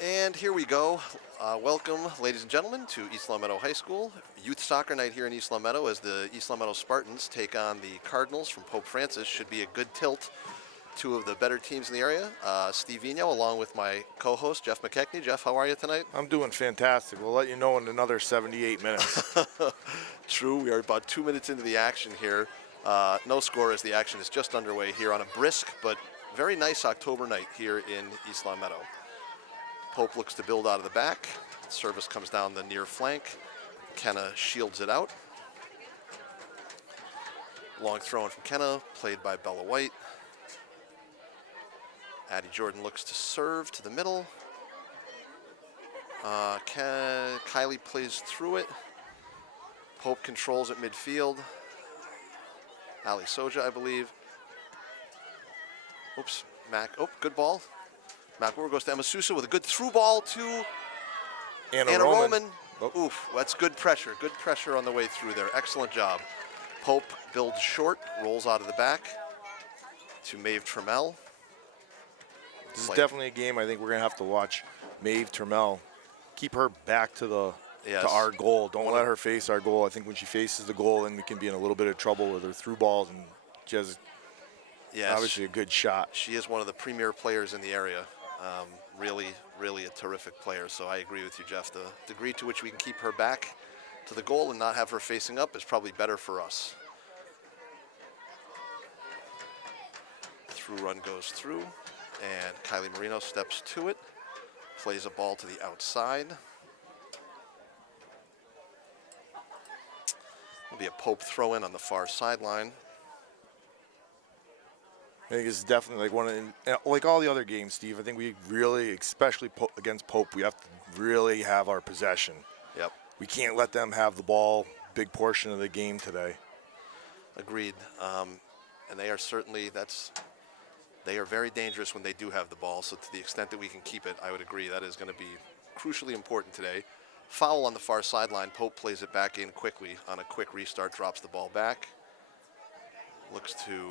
And here we go. Welcome, ladies and gentlemen, to East Long Meadow High School. Youth soccer night here in East Long Meadow as the East Long Meadow Spartans take on the Cardinals from Pope Francis. Should be a good tilt. Two of the better teams in the area. Steve Vino, along with my co-host, Jeff McKechnie. Jeff, how are you tonight? I'm doing fantastic. We'll let you know in another 78 minutes. True. We are about 2 minutes into the action here. No score as the action is just underway here on a brisk but very nice October night here in East Long Meadow. Pope looks to build out of the back. Service comes down the near flank. Kenna shields it out. Long throw in from Kenna, played by Bella White. Addie Jordan looks to serve to the middle. Kylie plays through it. Pope controls at midfield. Ali Soja, I believe. Oops, Mac. Oh, good ball. Mac Weber goes to Emma Sousa with a good through ball to Anna Roman. Oh. Oof, that's good pressure. Good pressure on the way through there. Excellent job. Pope builds short, rolls out of the back to Maeve Trammell. This is definitely a game I think we're going to have to watch Maeve Trammell. Keep her back to our goal. Don't let her face our goal. I think when she faces the goal, then we can be in a little bit of trouble with her through balls. And she has obviously a good shot. She is one of the premier players in the area. Really a terrific player. So I agree with you, Jeff. The degree to which we can keep her back to the goal and not have her facing up is probably better for us. Through run goes through, and Kylie Marino steps to it, plays a ball to the outside. Will be a Pope throw in on the far sideline. I think it's definitely like all the other games, Steve. I think we really, especially against Pope, we have to really have our possession. Yep. We can't let them have the ball big portion of the game today. Agreed. And they are certainly, they are very dangerous when they do have the ball. So to the extent that we can keep it, I would agree that is going to be crucially important today. Foul on the far sideline. Pope plays it back in quickly on a quick restart, drops the ball back. Looks to,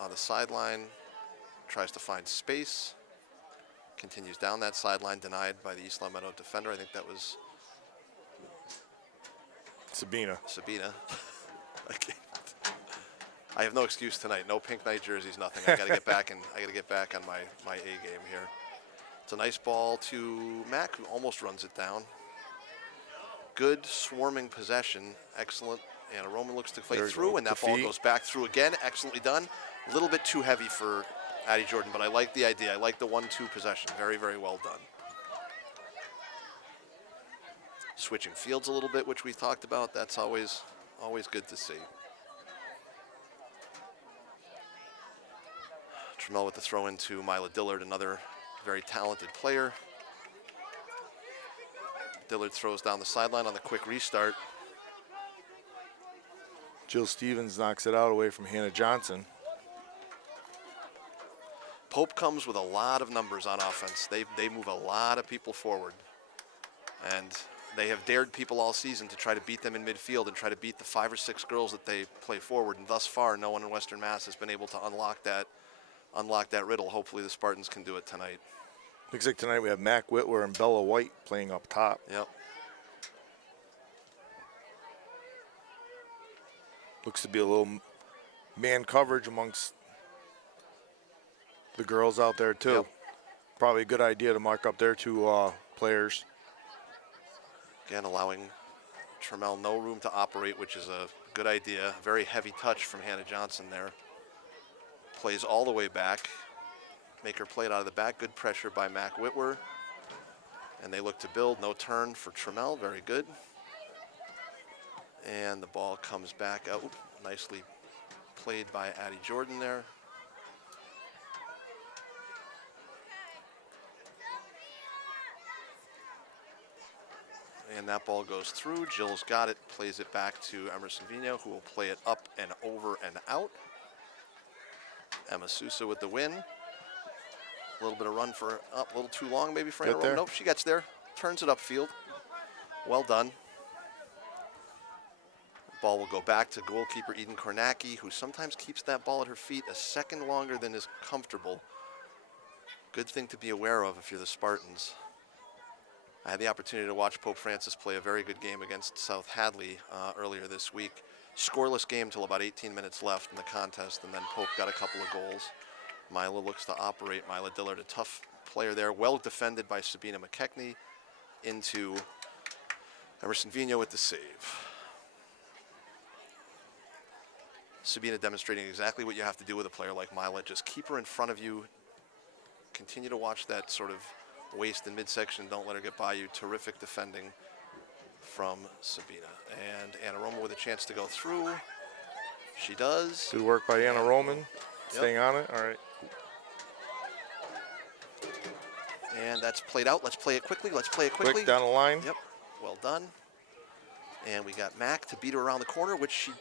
on the sideline, tries to find space. Continues down that sideline, denied by the East Long Meadow defender. I think that was Sabina. Okay. I have no excuse tonight. No pink night jerseys, nothing. I got to get back on my A game here. It's a nice ball to Mack, who almost runs it down. Good swarming possession. Excellent. And Roman looks to play through, and that ball goes back through again. Excellently done. A little bit too heavy for Addie Jordan, but I like the idea. I like the 1-2 possession. Very, very well done. Switching fields a little bit, which we talked about. That's always good to see. Trammell with the throw into Mila Dillard, another very talented player. Dillard throws down the sideline on the quick restart. Jill Stevens knocks it out away from Hannah Johnson. Pope comes with a lot of numbers on offense. They move a lot of people forward. And they have dared people all season to try to beat them in midfield and try to beat the 5 or 6 girls that they play forward. And thus far, no one in Western Mass has been able to unlock that riddle. Hopefully the Spartans can do it tonight. Looks like tonight we have Mac Whitwer and Bella White playing up top. Yep. Looks to be a little man coverage amongst the girls out there, too. Yep. Probably a good idea to mark up their 2 players. Again, allowing Trammell no room to operate, which is a good idea. Very heavy touch from Hannah Johnson there. Plays all the way back. Make her play it out of the back. Good pressure by Mac Whitwer. And they look to build. No turn for Trammell. Very good. And the ball comes back out. Nicely played by Addie Jordan there. And that ball goes through. Jill's got it, plays it back to Emerson Vino, who will play it up and over and out. Emma Sousa with the win. A little bit of run for up, a little too long maybe for Anna Roman. Nope, she gets there, turns it upfield. Well done. Ball will go back to goalkeeper Eden Kornacki, who sometimes keeps that ball at her feet a second longer than is comfortable. Good thing to be aware of if you're the Spartans. I had the opportunity to watch Pope Francis play a very good game against South Hadley earlier this week. Scoreless game till about 18 minutes left in the contest, and then Pope got a couple of goals. Mila looks to operate. Mila Dillard, a tough player there, well defended by Sabina McKechnie into Emerson Vino with the save. Sabina demonstrating exactly what you have to do with a player like Mila. Just keep her in front of you. Continue to watch that sort of waist and midsection. Don't let her get by you. Terrific defending from Sabina. And Anna Roman with a chance to go through. She does. Good work by Anna Roman. Staying on it. All right. And that's played out. Let's play it quickly. Let's play it quickly. Quick down the line. Yep. Well done. And we got Mac to beat her around the corner, which she,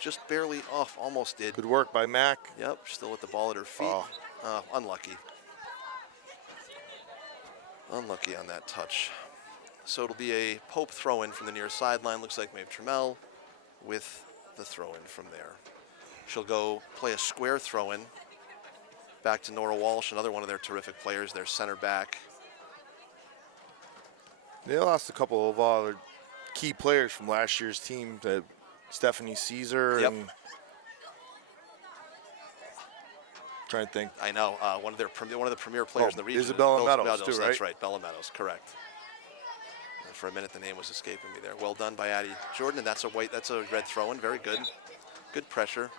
just barely off, almost did. Good work by Mac. Yep, still with the ball at her feet. Unlucky. Unlucky on that touch. So it'll be a Pope throw-in from the near sideline. Looks like Maeve Trammell with the throw-in from there. She'll go play a square throw-in. Back to Nora Walsh, another one of their terrific players, their center back. They lost a couple of other key players from last year's team, Stephanie Caesar and trying to think. I know one of the premier players in the region. Isabella Meadows too, right? That's right, Bella Meadows, correct. And for a minute, the name was escaping me there. Well done by Addie Jordan, and that's a red throw-in. Very good, good pressure,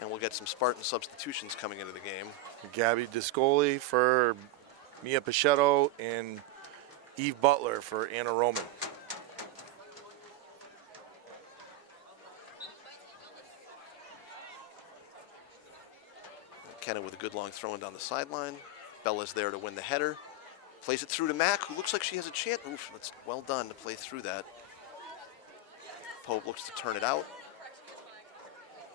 and we'll get some Spartan substitutions coming into the game. Gabby Discoli for Mia Pichetto and Eve Butler for Anna Roman. Kenna with a good long throw-in down the sideline. Bella's there to win the header. Plays it through to Mac, who looks like she has a chance. Oof, that's well done to play through that. Pope looks to turn it out.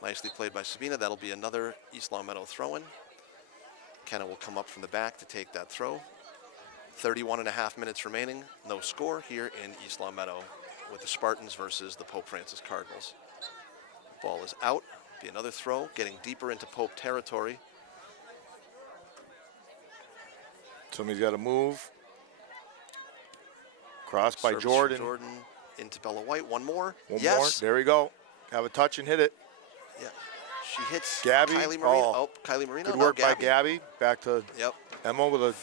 Nicely played by Sabina. That'll be another East Long Meadow throw-in. Kenna will come up from the back to take that throw. 31.5 minutes remaining. No score here in East Long Meadow with the Spartans versus the Pope Francis Cardinals. Ball is out. Be another throw, getting deeper into Pope territory. Somebody's got to move. Cross by Service Jordan. Jordan into Bella White. One more. One yes. more. There we go. Have a touch and hit it. Yeah. She hits Gabby. Kylie Marino. Kylie Marino. Good work by Gabby. Back to Emma with a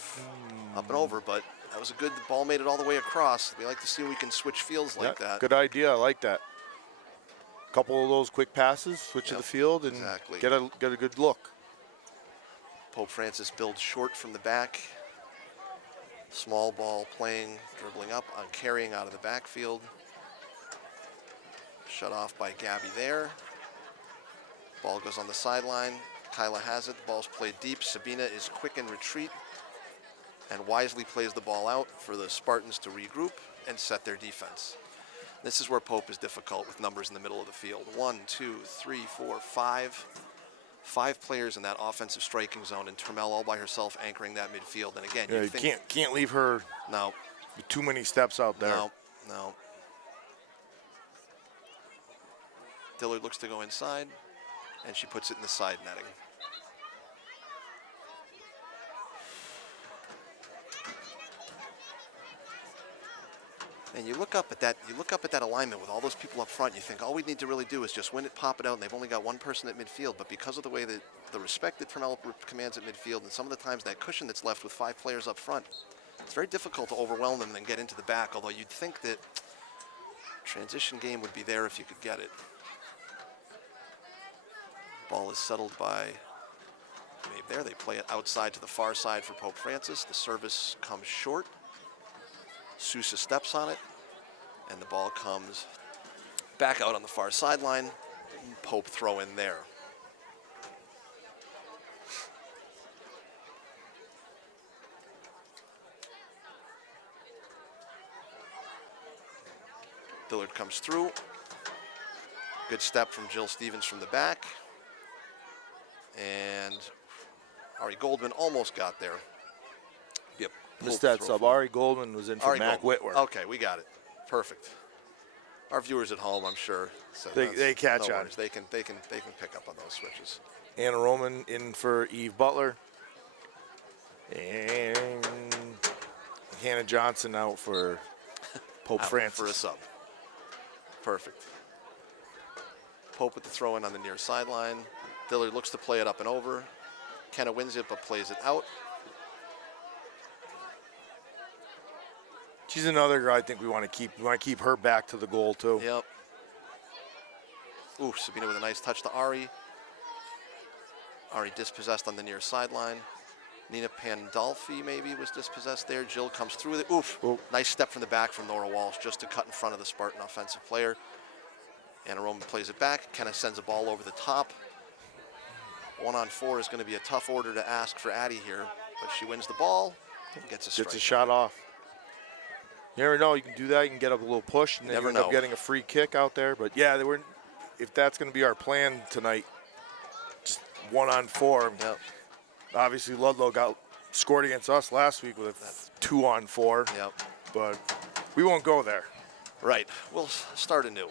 up and over, but that was a good. The ball made it all the way across. We like to see when we can switch fields like that. Good idea. I like that. Couple of those quick passes, switch to the field, and get a good look. Pope Francis builds short from the back. Small ball playing, dribbling up on carrying out of the backfield. Shut off by Gabby there. Ball goes on the sideline. Kyla has it. The ball's played deep. Sabina is quick in retreat and wisely plays the ball out for the Spartans to regroup and set their defense. This is where Pope is difficult with numbers in the middle of the field. 1, 2, 3, 4, 5. 5 players in that offensive striking zone, and Trammell all by herself anchoring that midfield. And again, you can't leave her with too many steps out there. No. Dillard looks to go inside, and she puts it in the side netting. And you look up at that alignment with all those people up front. You think all we need to really do is just win it, pop it out, and they've only got one person at midfield. But because of the way that the respect that Trammell commands at midfield, and some of the times that cushion that's left with 5 players up front, it's very difficult to overwhelm them and then get into the back. Although you'd think that transition game would be there if you could get it. Ball is settled by Maeve there. They play it outside to the far side for Pope Francis. The service comes short. Sousa steps on it, and the ball comes back out on the far sideline. Pope throw in there. Dillard comes through. Good step from Jill Stevens from the back. And Ari Goldman almost got there. Yep. Missed that sub. Ari Goldman was in for Mac Whitworth. Okay, we got it. Perfect. Our viewers at home, I'm sure, so they catch on. They can pick up on those switches. Anna Roman in for Eve Butler. And Hannah Johnson out for Pope Out Francis. for a sub. Perfect. Pope with the throw in on the near sideline. Dillard looks to play it up and over. Kenna wins it but plays it out. She's another girl I think we want to keep. We want to keep her back to the goal too. Yep. Ooh, Sabina with a nice touch to Ari. Ari dispossessed on the near sideline. Nina Pandolfi maybe was dispossessed there. Jill comes through with it. Oof. Ooh. Nice step from the back from Nora Walsh just to cut in front of the Spartan offensive player. Anna Roman plays it back. Kenna sends a ball over the top. 1-on-4 is going to be a tough order to ask for Addie here, but she wins the ball and gets a strike. Gets a shot off. You never know. You can do that. You can get up a little push, and then you end up getting a free kick out there. But yeah, if that's going to be our plan tonight, just 1-on-4. Yep. Obviously, Ludlow scored against us last week with a 2-on-4. Yep. But we won't go there. Right. We'll start anew.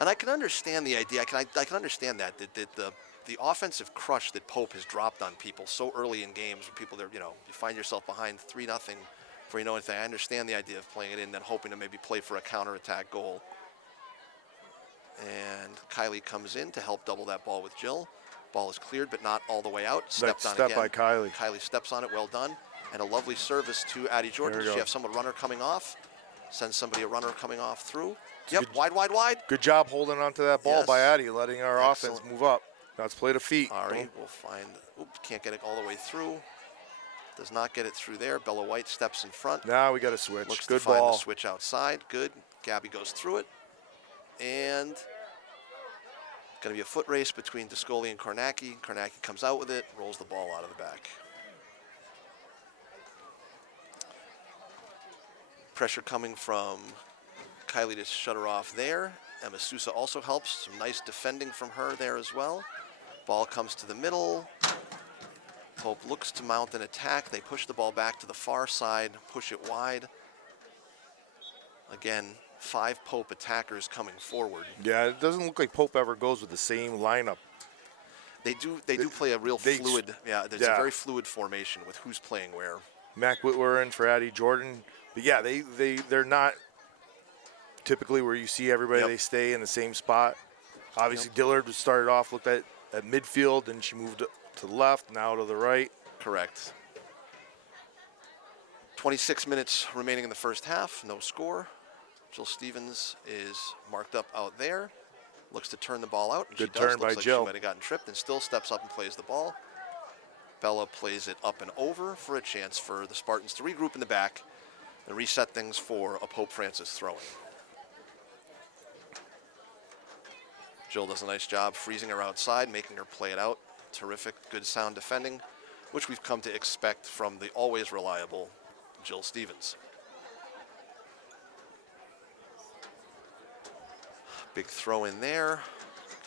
And I can understand the idea. I can understand that the offensive crush that Pope has dropped on people so early in games when people, you find yourself behind 3-0 before you know anything. I understand the idea of playing it in, then hoping to maybe play for a counterattack goal. And Kylie comes in to help double that ball with Jill. Ball is cleared, but not all the way out. Stepped on again. By Kylie. Kylie steps on it. Well done. And a lovely service to Addie Jordan. Does she have someone runner coming off? Sends somebody a runner coming off through. Yep, wide. Good job holding onto that ball by Addie, letting our offense move up. Now it's play to feet. Ari will find, can't get it all the way through. Does not get it through there. Bella White steps in front. Now we got to switch. Looks good to find ball. the switch outside. Good. Gabby goes through it. And going to be a foot race between Descoli and Kornacki. Kornacki comes out with it, rolls the ball out of the back. Pressure coming from Kylie to shut her off there. Emma Sousa also helps. Some nice defending from her there as well. Ball comes to the middle. Pope looks to mount an attack. They push the ball back to the far side, push it wide. Again, 5 Pope attackers coming forward. Yeah, it doesn't look like Pope ever goes with the same lineup. They do play a real fluid, there's a very fluid formation with who's playing where. Mac Whitwer in for Addie Jordan. But yeah, they're not typically where you see everybody. They stay in the same spot. Obviously, Dillard started off, looked at midfield, and she moved to the left, now to the right. Correct. 26 minutes remaining in the first half, no score. Jill Stevens is marked up out there. Looks to turn the ball out. And Good she turn does. by Looks like Jill. She might have gotten tripped and still steps up and plays the ball. Bella plays it up and over for a chance for the Spartans to regroup in the back and reset things for a Pope Francis throw-in. Jill does a nice job freezing her outside, making her play it out. Terrific, good sound defending, which we've come to expect from the always reliable Jill Stevens. Big throw in there,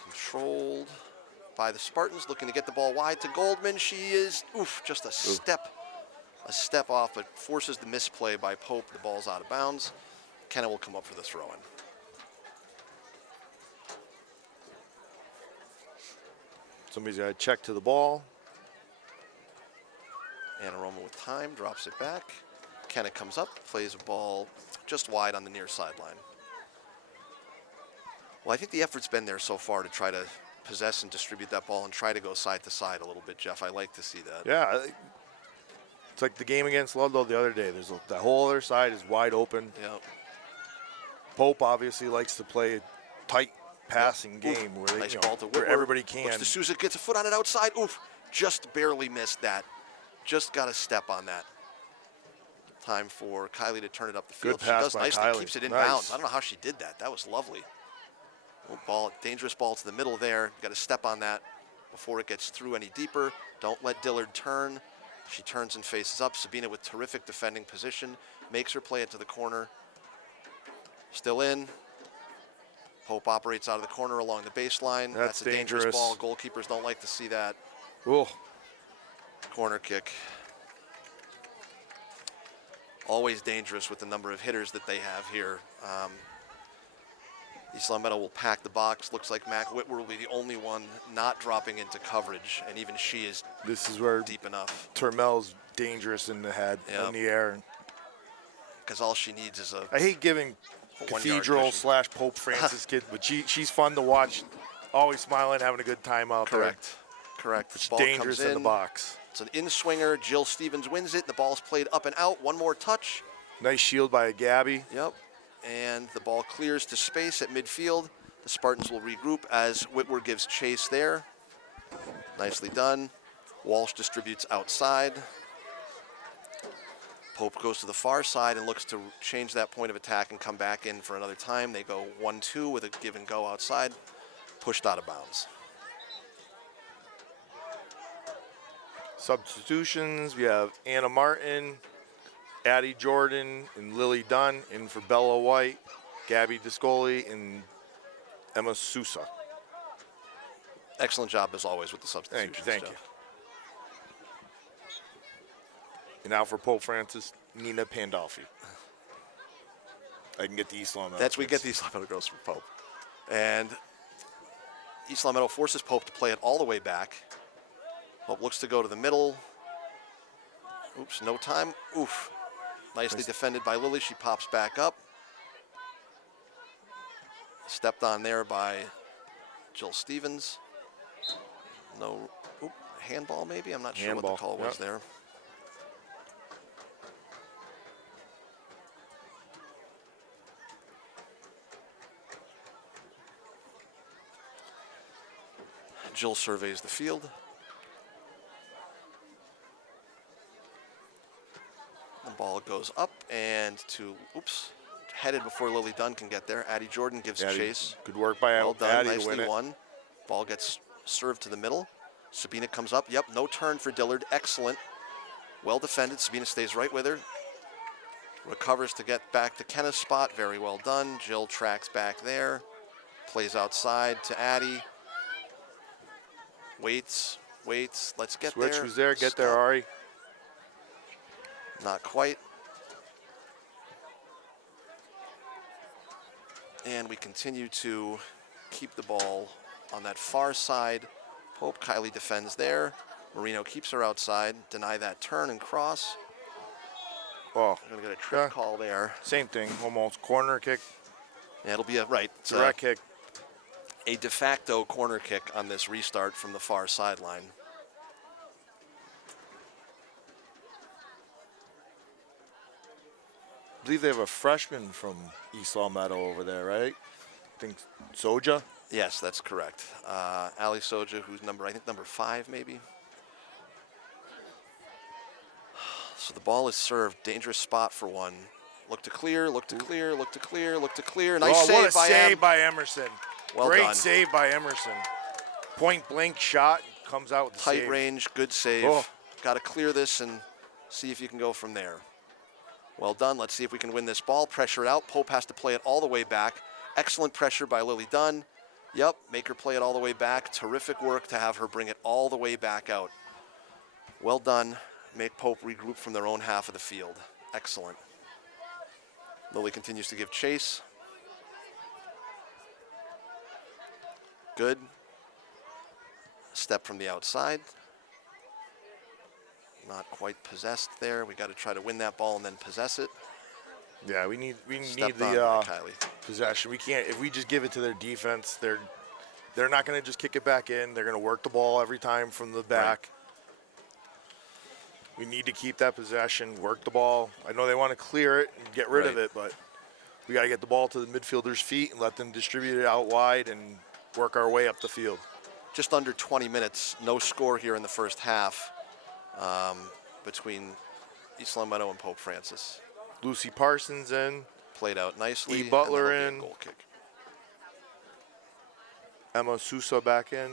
controlled by the Spartans, looking to get the ball wide to Goldman. She is, just a step off, but forces the misplay by Pope. The ball's out of bounds. Kenna will come up for the throw-in. Somebody's got to check to the ball. Anna Roma with time, drops it back. Kenna comes up, plays a ball just wide on the near sideline. Well, I think the effort's been there so far to try to possess and distribute that ball and try to go side to side a little bit, Jeff. I like to see that. Yeah, it's like the game against Ludlow the other day. The whole other side is wide open. Yep. Pope obviously likes to play a tight passing game where they, nice ball to where everybody can. Looks to Sousa, gets a foot on it outside. Just barely missed that. Just got a step on that. Time for Kylie to turn it up the field. Good pass she does by nicely, Kylie. Keeps it in Nice. bounds. I don't know how she did that. That was lovely. Dangerous ball to the middle there. Got to step on that before it gets through any deeper. Don't let Dillard turn. She turns and faces up. Sabina with terrific defending position. Makes her play it to the corner. Still in. Pope operates out of the corner along the baseline. That's a dangerous ball. Goalkeepers don't like to see that. Ooh. Corner kick. Always dangerous with the number of hitters that they have here. East Long Meadow will pack the box. Looks like Mac Whitwer will be the only one not dropping into coverage, and even she is This is where deep enough. Turmel's dangerous in the head, in the air. because all she needs is a I hate giving 1 yard Cathedral cushion. / Pope Francis kid, but she's fun to watch. Always smiling, having a good time out Correct. Correct. there. She's Ball dangerous comes in the box. It's an in-swinger. Jill Stevens wins it. The ball's played up and out. One more touch. Nice shield by Gabby. Yep. And the ball clears to space at midfield. The Spartans will regroup as Whitwer gives chase there. Nicely done. Walsh distributes outside. Pope goes to the far side and looks to change that point of attack and come back in for another time. They go 1-2 with a give and go outside. Pushed out of bounds. Substitutions, we have Anna Martin, Addie Jordan, and Lily Dunn. In for Bella White, Gabby Discoli, and Emma Sousa. Excellent job as always with the substitutions. Thank you. Jeff. And now for Pope Francis, Nina Pandolfi. I can get the East Long Meadow. We get the East Long Meadow girls from Pope. And East Long Meadow forces Pope to play it all the way back. Pope looks to go to the middle. Oops, no time. Oof. Nicely defended by Lily. She pops back up. Stepped on there by Jill Stevens. No, handball maybe? I'm not sure what the call was there. Jill surveys the field. The ball goes up and headed before Lily Dunn can get there. Addie Jordan gives chase. Good work by well done, Addie nicely to win won. Ball gets served to the middle. Sabina comes up. Yep, no turn for Dillard. Excellent. Well defended. Sabina stays right with her. Recovers to get back to Kenna's spot. Very well done. Jill tracks back there. Plays outside to Addie. Waits. Let's get Switch there. was there. Get there, Ari. Not quite. And we continue to keep the ball on that far side. Pope, Kylie defends there. Marino keeps her outside. Deny that turn and cross. Oh, I'm going to get a trip call there. Same thing, almost. Corner kick. Yeah, it'll be it's direct kick. A de facto corner kick on this restart from the far sideline. I believe they have a freshman from East Long Meadow over there, right? I think Soja. Yes, that's correct. Ali Soja, who's number 5 maybe. So the ball is served. Dangerous spot for one. Look to clear. Nice What a by save by Emerson. Well Great done. save by Emerson. Point blank shot, comes out with the Tight save. range, good save. Got to clear this and see if you can go from there. Well done. Let's see if we can win this ball. Pressure it out. Pope has to play it all the way back. Excellent pressure by Lily Dunn. Yep, make her play it all the way back. Terrific work to have her bring it all the way back out. Well done. Make Pope regroup from their own half of the field. Excellent. Lily continues to give chase. Good. Step from the outside. Not quite possessed there. We got to try to win that ball and then possess it. Yeah, we need the Kylie. possession. We can't, if we just give it to their defense, they're not going to just kick it back in. They're going to work the ball every time from the back. Right. We need to keep that possession, work the ball. I know they want to clear it and get rid of it, but we got to get the ball to the midfielders' feet and let them distribute it out wide and work our way up the field. Just under 20 minutes, no score here in the first half between East Long Meadow and Pope Francis. Lucy Parsons in. Played out nicely. E. Butler and in. Goal kick. Emma Sousa back in.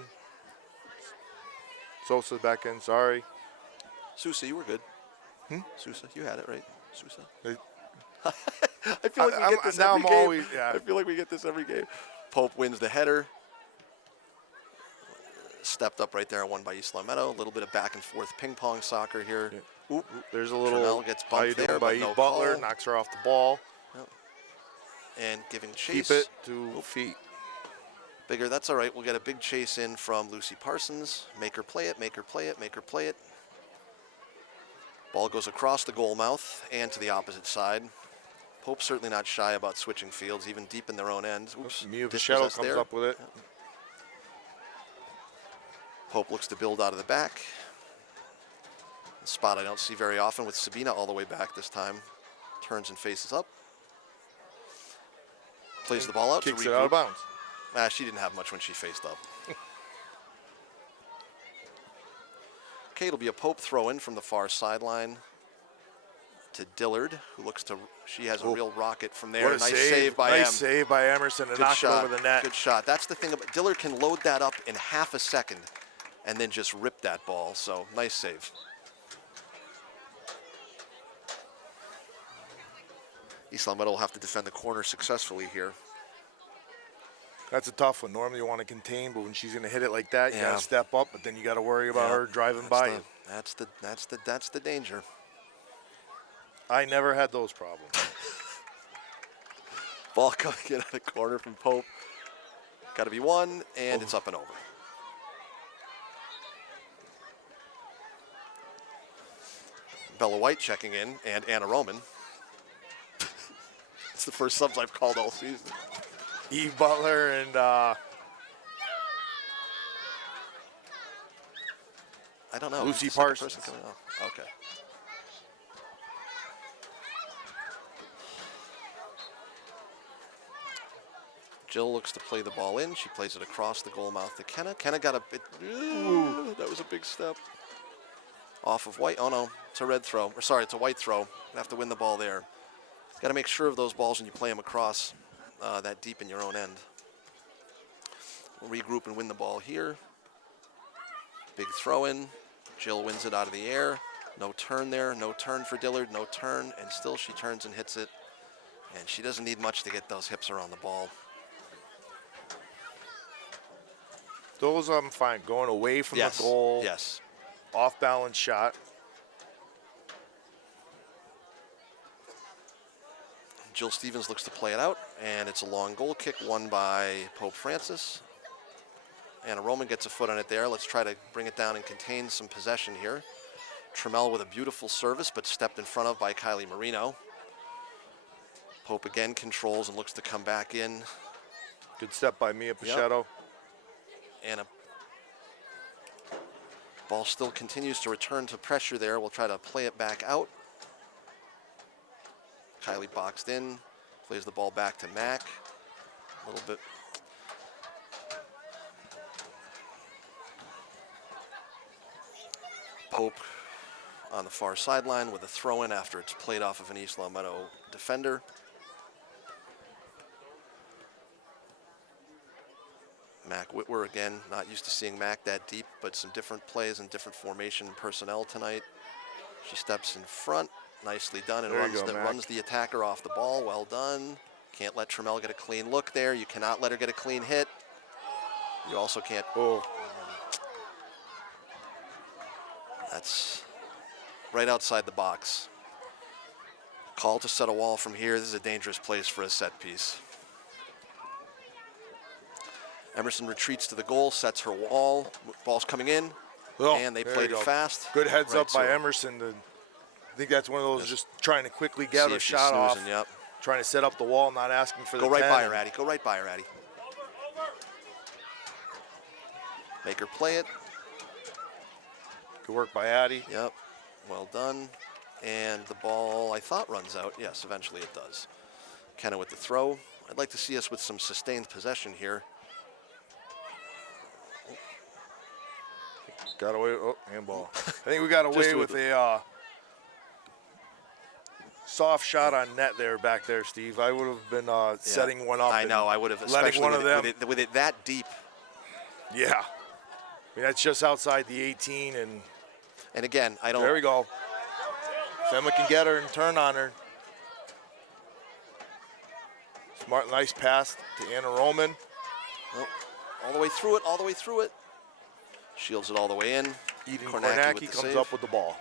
Sosa back in, sorry. Sousa, you were good. Sousa, you had it right. Sousa. I feel like we get this every game. I feel like we get this every game. Pope wins the header. Stepped up right there and won by East Long Meadow. A little bit of back and forth ping pong soccer here. Yeah. Oop, there's a little gets bumped there by no Butler, call. knocks her off the ball. Yep. And giving chase. Keep it to feet. Bigger, that's all right. We'll get a big chase in from Lucy Parsons. Make her play it, make her play it, make her play it. Ball goes across the goal mouth and to the opposite side. Pope's certainly not shy about switching fields, even deep in their own end. Oops, Mia Vachetto dispossessed comes there. up with it. Yeah. Pope looks to build out of the back. A spot I don't see very often with Sabina all the way back this time. Turns and faces up. Plays the ball out. Kicks to it out of bounds. She didn't have much when she faced up. Okay, it'll be a Pope throw in from the far sideline to Dillard, who looks to, she has a real rocket from there. What a Nice save by Nice save by Emerson to knock it over the net. Good shot. That's the thing about Dillard, can load that up in half a second and then just rip that ball. So nice save. East Long Meadow will have to defend the corner successfully here. That's a tough one. Normally you want to contain, but when she's going to hit it like that, you Yeah. got to step up. But then you got to worry about her driving by you. That's the danger. I never had those problems. Ball coming in on the corner from Pope. Got to be one, and it's up and over. Bella White checking in, and Anna Roman. It's the first subs I've called all season. Eve Butler and I don't know. Lucy Who's the second Parsons. person coming off? Okay. Jill looks to play the ball in. She plays it across the goal mouth to Kenna. Kenna got a bit. Ooh, that was a big step. Off of White. Oh no, it's a red throw. Or sorry, it's a white throw. You have to win the ball there. Got to make sure of those balls when you play them across that deep in your own end. We'll regroup and win the ball here. Big throw in. Jill wins it out of the air. No turn there. No turn for Dillard. No turn. And still she turns and hits it. And she doesn't need much to get those hips around the ball. those I'm fine. Going away from the goal. Yes. Off balance shot. Jill Stevens looks to play it out, and it's a long goal kick won by Pope Francis. Anna Roman gets a foot on it there. Let's try to bring it down and contain some possession here. Trammell with a beautiful service, but stepped in front of by Kylie Marino. Pope again controls and looks to come back in. Good step by Mia Pichetto. And a ball still continues to return to pressure there. We'll try to play it back out. Kylie boxed in, plays the ball back to Mack. A little bit. Pope on the far sideline with a throw in after it's played off of an East Long Meadow defender. Mack Whitwer again, not used to seeing Mack that deep, but some different plays and different formation and personnel tonight. She steps in front, nicely done, and runs the attacker off the ball. Well done. Can't let Trammell get a clean look there. You cannot let her get a clean hit. You also can't. Oh. That's right outside the box. Call to set a wall from here. This is a dangerous place for a set piece. Emerson retreats to the goal, sets her wall. Ball's coming in, and they played it fast. Good heads up by Emerson. I think that's one of those just trying to quickly get a shot off. Yep. Trying to set up the wall, not asking for the 10. Go right by her, Addie. Go right by her, Addie. Make her play it. Good work by Addie. Yep. Well done. And the ball, I thought, runs out. Yes, eventually it does. Kenna with the throw. I'd like to see us with some sustained possession here. Got away. Oh, handball. I think we got away with a soft shot on net there, back there, Steve. I would have been setting one up. I know. I would have, letting one of them with it that deep. Yeah. I mean, that's just outside the 18, and again, I don't. There we go. If Emma can get her and turn on her. Smart, nice pass to Anna Roman. Oh, all the way through it. All the way through it. Shields it all the way in. Eden Kornacki comes up with the ball.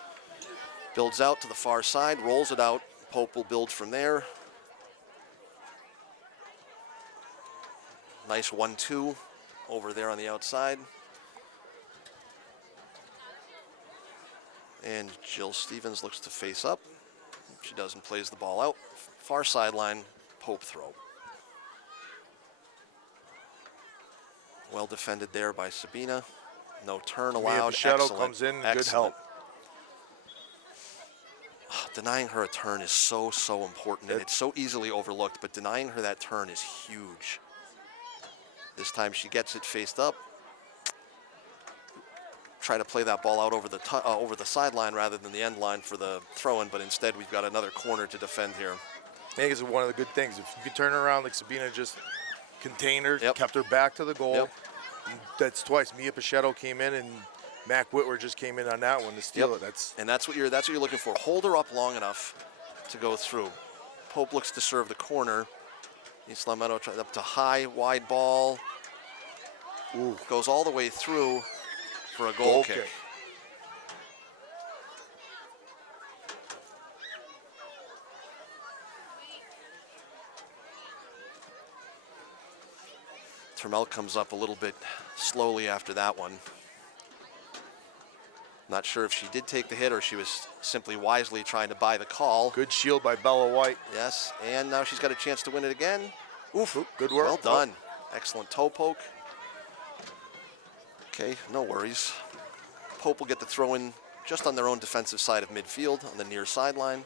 Builds out to the far side, rolls it out. Pope will build from there. Nice 1-2 over there on the outside. And Jill Stevens looks to face up. She does and plays the ball out. Far sideline, Pope throw. Well defended there by Sabina. No turn allowed. Excellent. Comes in, good help. Denying her a turn is so important, and it's so easily overlooked, but denying her that turn is huge. This time she gets it faced up. Try to play that ball out over the sideline rather than the end line for the throw-in, but instead we've got another corner to defend here. I think it's one of the good things. If you can turn her around like Sabina just contained her, kept her back to the goal. That's twice. Mia Pichetto came in and Mac Whitwer just came in on that one to steal it. That's what you're looking for. Hold her up long enough to go through. Pope looks to serve the corner. East Lametto tries up to high, wide ball. Ooh. Goes all the way through for a goal kick. Turmel comes up a little bit slowly after that one. Not sure if she did take the hit or she was simply wisely trying to buy the call. Good shield by Bella White. Yes, and now she's got a chance to win it again. Oof, good work. Well done. Excellent toe poke. Okay, no worries. Pope will get the throw in just on their own defensive side of midfield on the near sideline.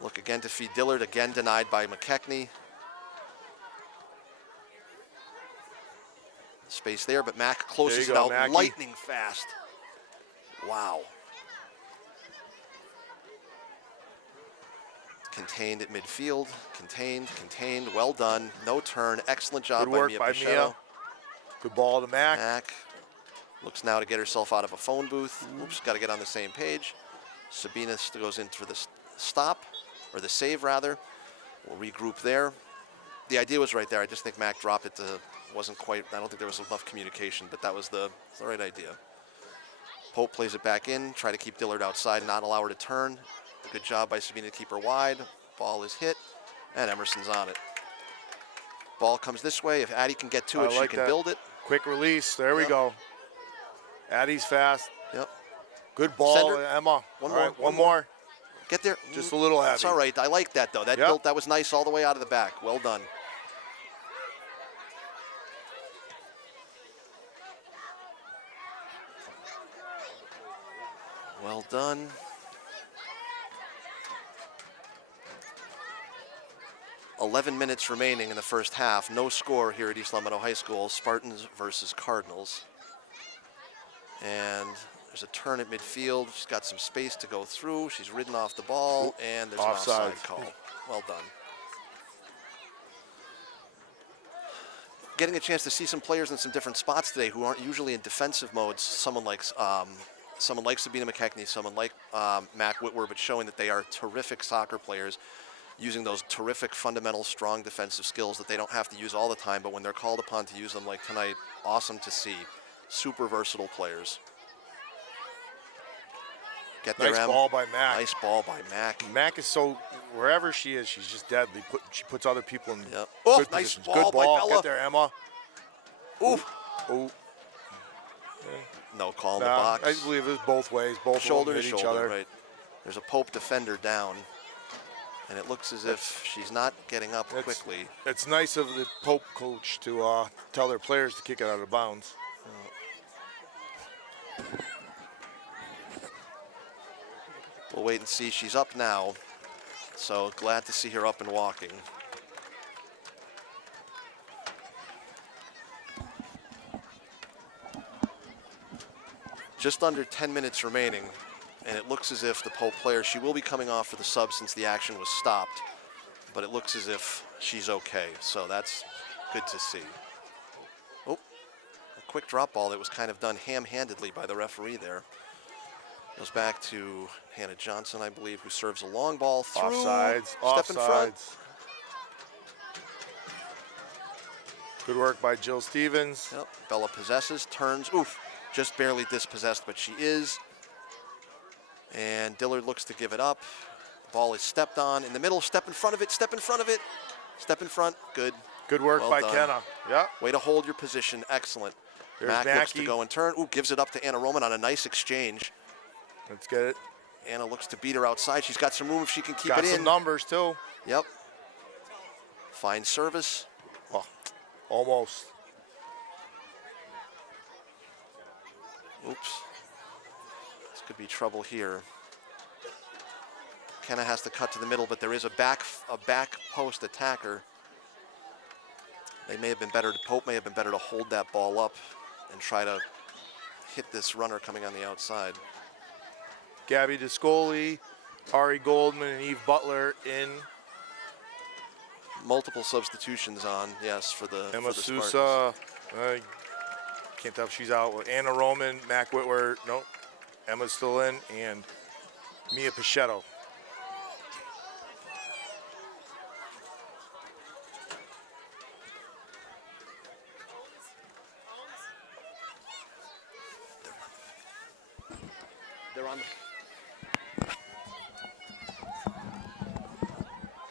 Look again to feed Dillard, again denied by McKechnie. Space there, but Mack closes it out lightning fast. Wow. Contained at midfield, contained, well done. No turn, excellent job by Mia Pichetto. Good ball to Mack. Mack looks now to get herself out of a phone booth. Oops, got to get on the same page. Sabina goes in for the stop, or the save rather. We'll regroup there. The idea was right there. I just think Mack dropped it to, wasn't quite, I don't think there was enough communication, but that was the right idea. Pope plays it back in, try to keep Dillard outside, not allow her to turn. Good job by Sabina to keep her wide. Ball is hit, and Emerson's on it. Ball comes this way. If Addie can get to it, she can build it. Quick release, there we go. Addie's fast. Yep. Good ball, Emma. One more. Get there. Just a little heavy. That's all right. I like that, though. That was nice all the way out of the back. Well done. Well done. "11 minutes remaining in the first half. No score here at East Lametto High School. Spartans versus Cardinals. And there's a turn at midfield. She's got some space to go through. She's ridden off the ball, and there's an offside call. Well done. Getting a chance to see some players in some different spots today who aren't usually in defensive modes. Someone like Sabina McKechnie, someone like Mac Whitwer, but showing that they are terrific soccer players, using those terrific fundamental strong defensive skills that they don't have to use all the time, but when they're called upon to use them like tonight, awesome to see. Super versatile players. Get there, nice ball by Mac. Nice ball by Mac. Mac is so, wherever she is, she's just deadly. She puts other people in good nice positions. Ball good ball by Bella. Get there, Emma. Ooh. Ooh. No call in the box. I believe it was both ways. Both shoulder to hit shoulder, each other. right. There's a Pope defender down, and it looks as if she's not getting up quickly. It's nice of the Pope coach to tell their players to kick it out of bounds. We'll wait and see. She's up now, so glad to see her up and walking. Just under 10 minutes remaining, and it looks as if the Pope player, she will be coming off for the sub since the action was stopped, but it looks as if she's okay, so that's good to see. Oh, a quick drop ball that was kind of done ham-handedly by the referee there. Goes back to Hannah Johnson, I believe, who serves a long ball through. Offsides. Step in front. Good work by Jill Stevens. Yep. Bella possesses, turns, oof, just barely dispossessed, but she is. And Dillard looks to give it up. Ball is stepped on in the middle. Step in front of it. Step in front of it. Step in front. Good. Good work by Kenna. Yeah. Way to hold your position. Excellent. Mack looks to go and turn. Ooh, gives it up to Anna Roman on a nice exchange. Let's get it. Anna looks to beat her outside. She's got some room if she can keep got it in. some numbers, too. Yep. Fine service. Oh, almost. Oops. This could be trouble here. Kenna has to cut to the middle, but there is a back post attacker. They may have been better. Pope may have been better to hold that ball up and try to hit this runner coming on the outside. Gabby Discoli, Ari Goldman, and Eve Butler in. Multiple substitutions on, yes, for the Emma for the Sousa. Can't tell if she's out. Anna Roman, Mac Whitwer. Nope. Emma's still in. And Mia Pichetto. They're on.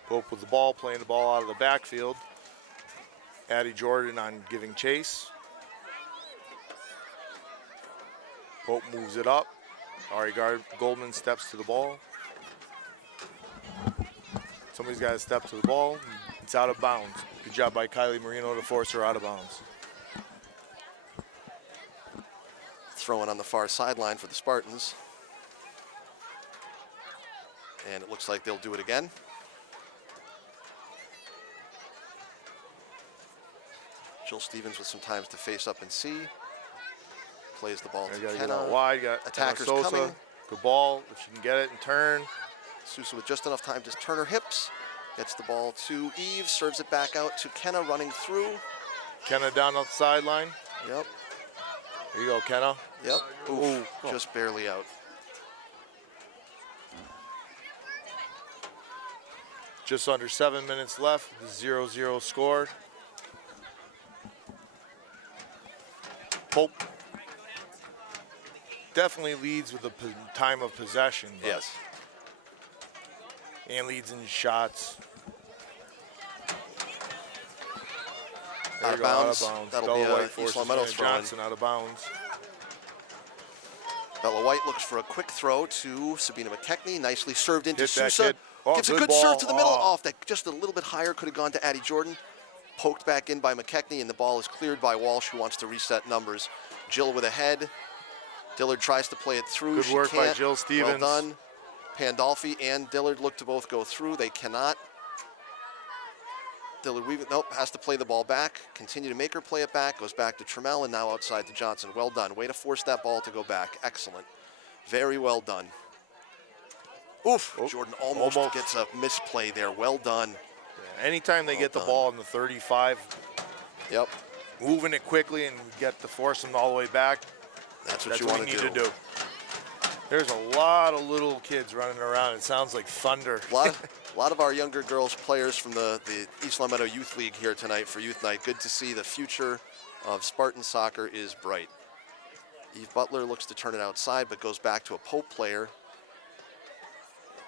Pope with the ball, playing the ball out of the backfield. Addie Jordan on giving chase. Pope moves it up. Ari Goldman steps to the ball. Somebody's got to step to the ball. It's out of bounds. Good job by Kylie Marino to force her out of bounds. Throwing on the far sideline for the Spartans. And it looks like they'll do it again. Jill Stevens with some times to face up and see. Plays the ball to Get Kenna. out wide. Got attackers Sosa. coming. Good ball if she can get it and turn. Sousa with just enough time to turn her hips. Gets the ball to Eve. Serves it back out to Kenna running through. Kenna down on the sideline. Yep. Here you go, Kenna. Yep. Oof, Ooh. just barely out. Just under 7 minutes left. The 0-0 score. Pope definitely leads with the time of possession. Yes. And leads in shots. Out of bounds. That'll be a East Long Meadows throw in. Johnson out of bounds. Bella White looks for a quick throw to Sabina McKechnie. Nicely served into Hit that Sousa. kid. Oh, Gives a good good ball. serve to the middle. Oh. Off that just a little bit higher. Could have gone to Addie Jordan. Poked back in by McKechnie, and the ball is cleared by Walsh, who wants to reset numbers. Jill with a head. Dillard tries to play it through. Good work by Jill Well Stevens. done. Pandolfi and Dillard look to both go through. They cannot. Dillard has to play the ball back. Continue to make her play it back. Goes back to Trammell and now outside to Johnson. Well done. Way to force that ball to go back. Excellent. Very well done. Oof. Oh, Jordan almost gets a misplay there. Well done. Yeah, anytime they get the ball in the 35, Yep. moving it quickly and get to force them all the way back, That's what that's you what want you to need to do. There's a lot of little kids running around. It sounds like thunder. A lot of our younger girls players from the East Long Meadow Youth League here tonight for Youth Night. Good to see the future of Spartan soccer is bright. Eve Butler looks to turn it outside, but goes back to a Pope player.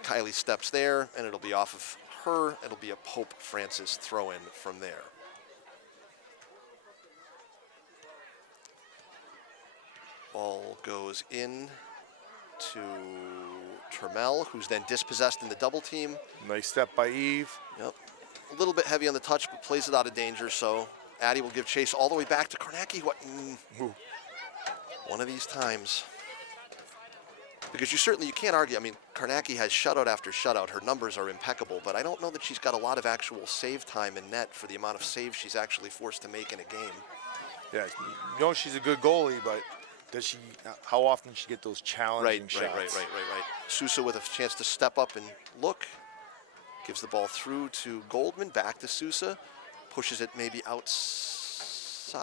Kylie steps there, and it'll be off of her. It'll be a Pope Francis throw-in from there. Ball goes in to Trammell, who's then dispossessed in the double team. Nice step by Eve. Yep. A little bit heavy on the touch, but plays it out of danger, so Addie will give chase all the way back to Kornacki. One of these times. Because you can't argue. I mean, Kornacki has shutout after shutout. Her numbers are impeccable, but I don't know that she's got a lot of actual save time in net for the amount of saves she's actually forced to make in a game. Yeah, you know she's a good goalie, but does she? How often does she get those challenging shots? Right. Sousa with a chance to step up and look. Gives the ball through to Goldman, back to Sousa. Pushes it maybe outside.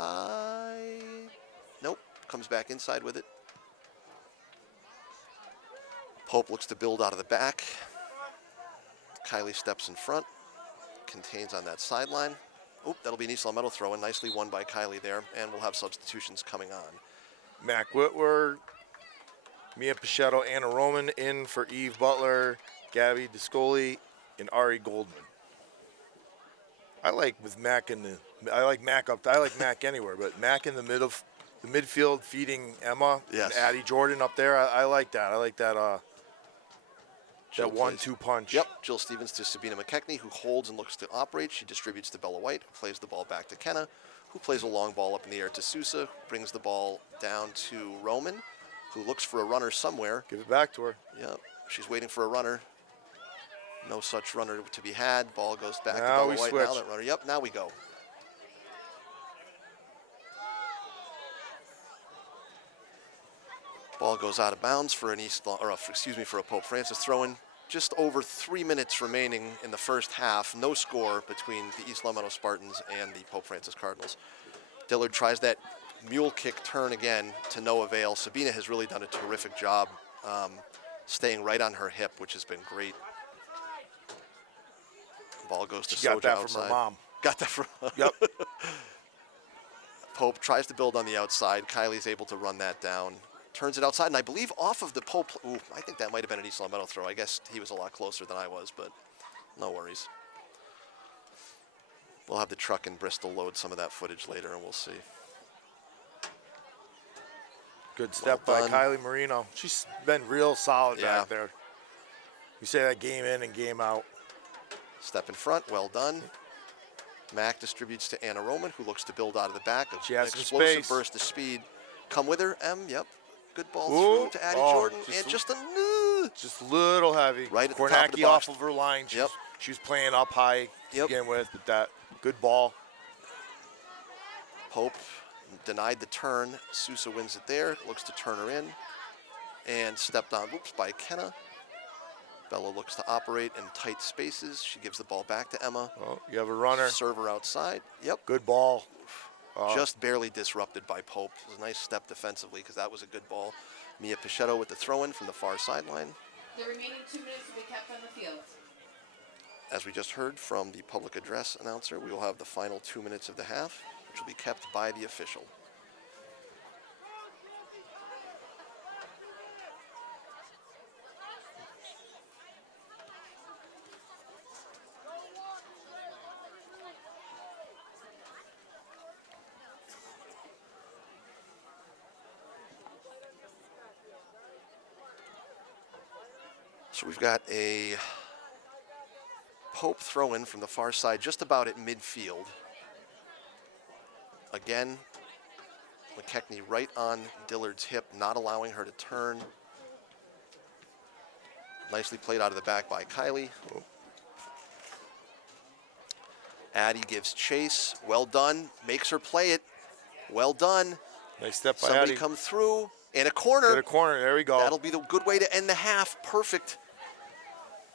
Nope, comes back inside with it. Pope looks to build out of the back. Kylie steps in front. Contains on that sideline. Oop, that'll be an East Long Meadow throw, and nicely won by Kylie there. And we'll have substitutions coming on. Mac Whitwer, Mia Pichetto, Anna Roman in for Eve Butler, Gabby Discoli, and Ari Goldman. I like Mac anywhere, but Mac in the midfield feeding Emma and Addie Jordan up there. I like that. I like that That 1-2 punch. Yep, Jill Stevens to Sabina McKechnie, who holds and looks to operate. She distributes to Bella White, who plays the ball back to Kenna, who plays a long ball up in the air to Sousa, who brings the ball down to Roman, who looks for a runner somewhere. Give it back to her. Yep, she's waiting for a runner. No such runner to be had. Ball goes back to Now Bella we White. switch. Now that runner. Yep, now we go. Ball goes out of bounds for an for a Pope Francis throw-in. Just over 3 minutes remaining in the first half. No score between the East Long Meadow Spartans and the Pope Francis Cardinals. Dillard tries that mule kick turn again to no avail. Sabina has really done a terrific job staying right on her hip, which has been great. Ball goes to Soja got that outside. from her mom. Got that from Yep. Pope tries to build on the outside. Kylie's able to run that down. Turns it outside, and I believe off of the Pope. Ooh, I think that might have been an East Long Meadow throw. I guess he was a lot closer than I was, but no worries. We'll have the truck in Bristol load some of that footage later, and we'll see. Good step by Kylie Marino. She's been real solid back there. We say that game in and game out. Step in front, well done. Mac distributes to Anna Roman, who looks to build out of the back. She has an some explosive space. burst of speed. Come with her, M. Yep. Good ball Ooh. through to Addie Oh, Jordan, and just a little heavy. Right at the top of the Kornacki box. off of her line. Yep. She was playing up high to begin with that good ball. Pope denied the turn. Sousa wins it there. Looks to turn her in. And stepped on, by Kenna. Bella looks to operate in tight spaces. She gives the ball back to Emma. Oh, you have a runner. Server outside. Yep. Good ball. Just barely disrupted by Pope. It was a nice step defensively because that was a good ball. Mia Pichetto with the throw-in from the far sideline. The remaining 2 minutes will be kept on the field. As we just heard from the public address announcer, we will have the final 2 minutes of the half, which will be kept by the official. So we've got a Pope throw-in from the far side, just about at midfield. Again, McKechnie right on Dillard's hip, not allowing her to turn. Nicely played out of the back by Kylie. Addie gives chase. Well done. Makes her play it. Well done. Nice step by Somebody Addie. come through. And a corner. Get a corner. There we go. That'll be the good way to end the half. Perfect.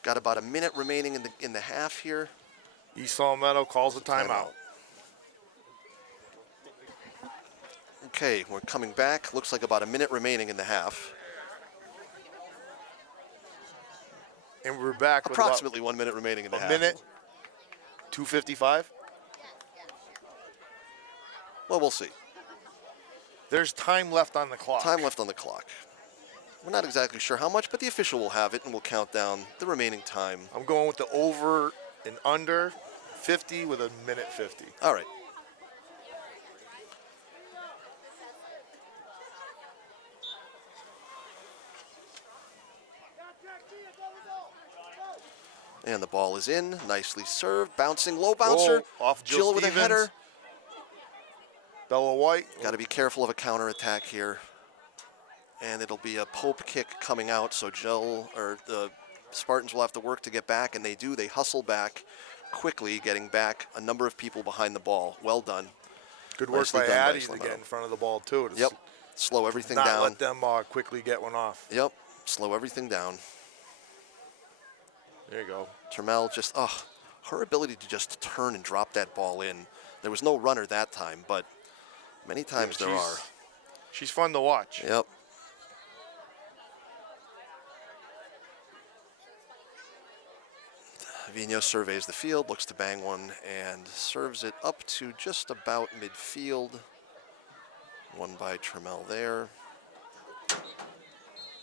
Got about a minute remaining in the half here. East Long Meadow calls a timeout. Okay, we're coming back. Looks like about a minute remaining in the half. And we're back with approximately 1 minute remaining in the half. A minute, 2:55. Well, we'll see. There's time left on the clock. Time left on the clock. We're not exactly sure how much, but the official will have it, and we'll count down the remaining time. I'm going with the over and under 50 with a minute 50. All right. And the ball is in, nicely served, bouncing low bouncer. Off Jill with a header. Bella White. Got to be careful of a counterattack here. And it'll be a Pope kick coming out, so Jill, or the Spartans will have to work to get back, and they do. They hustle back quickly, getting back a number of people behind the ball. Well done. Good work Nicely by done Addie by to get in front of the ball, too. Yep. Slow everything down. Not let them quickly get one off. Yep. Slow everything down. There you go. Termel just, her ability to just turn and drop that ball in. There was no runner that time, but many times there are. She's fun to watch. Yep. Vino surveys the field, looks to bang one, and serves it up to just about midfield. One by Termel there.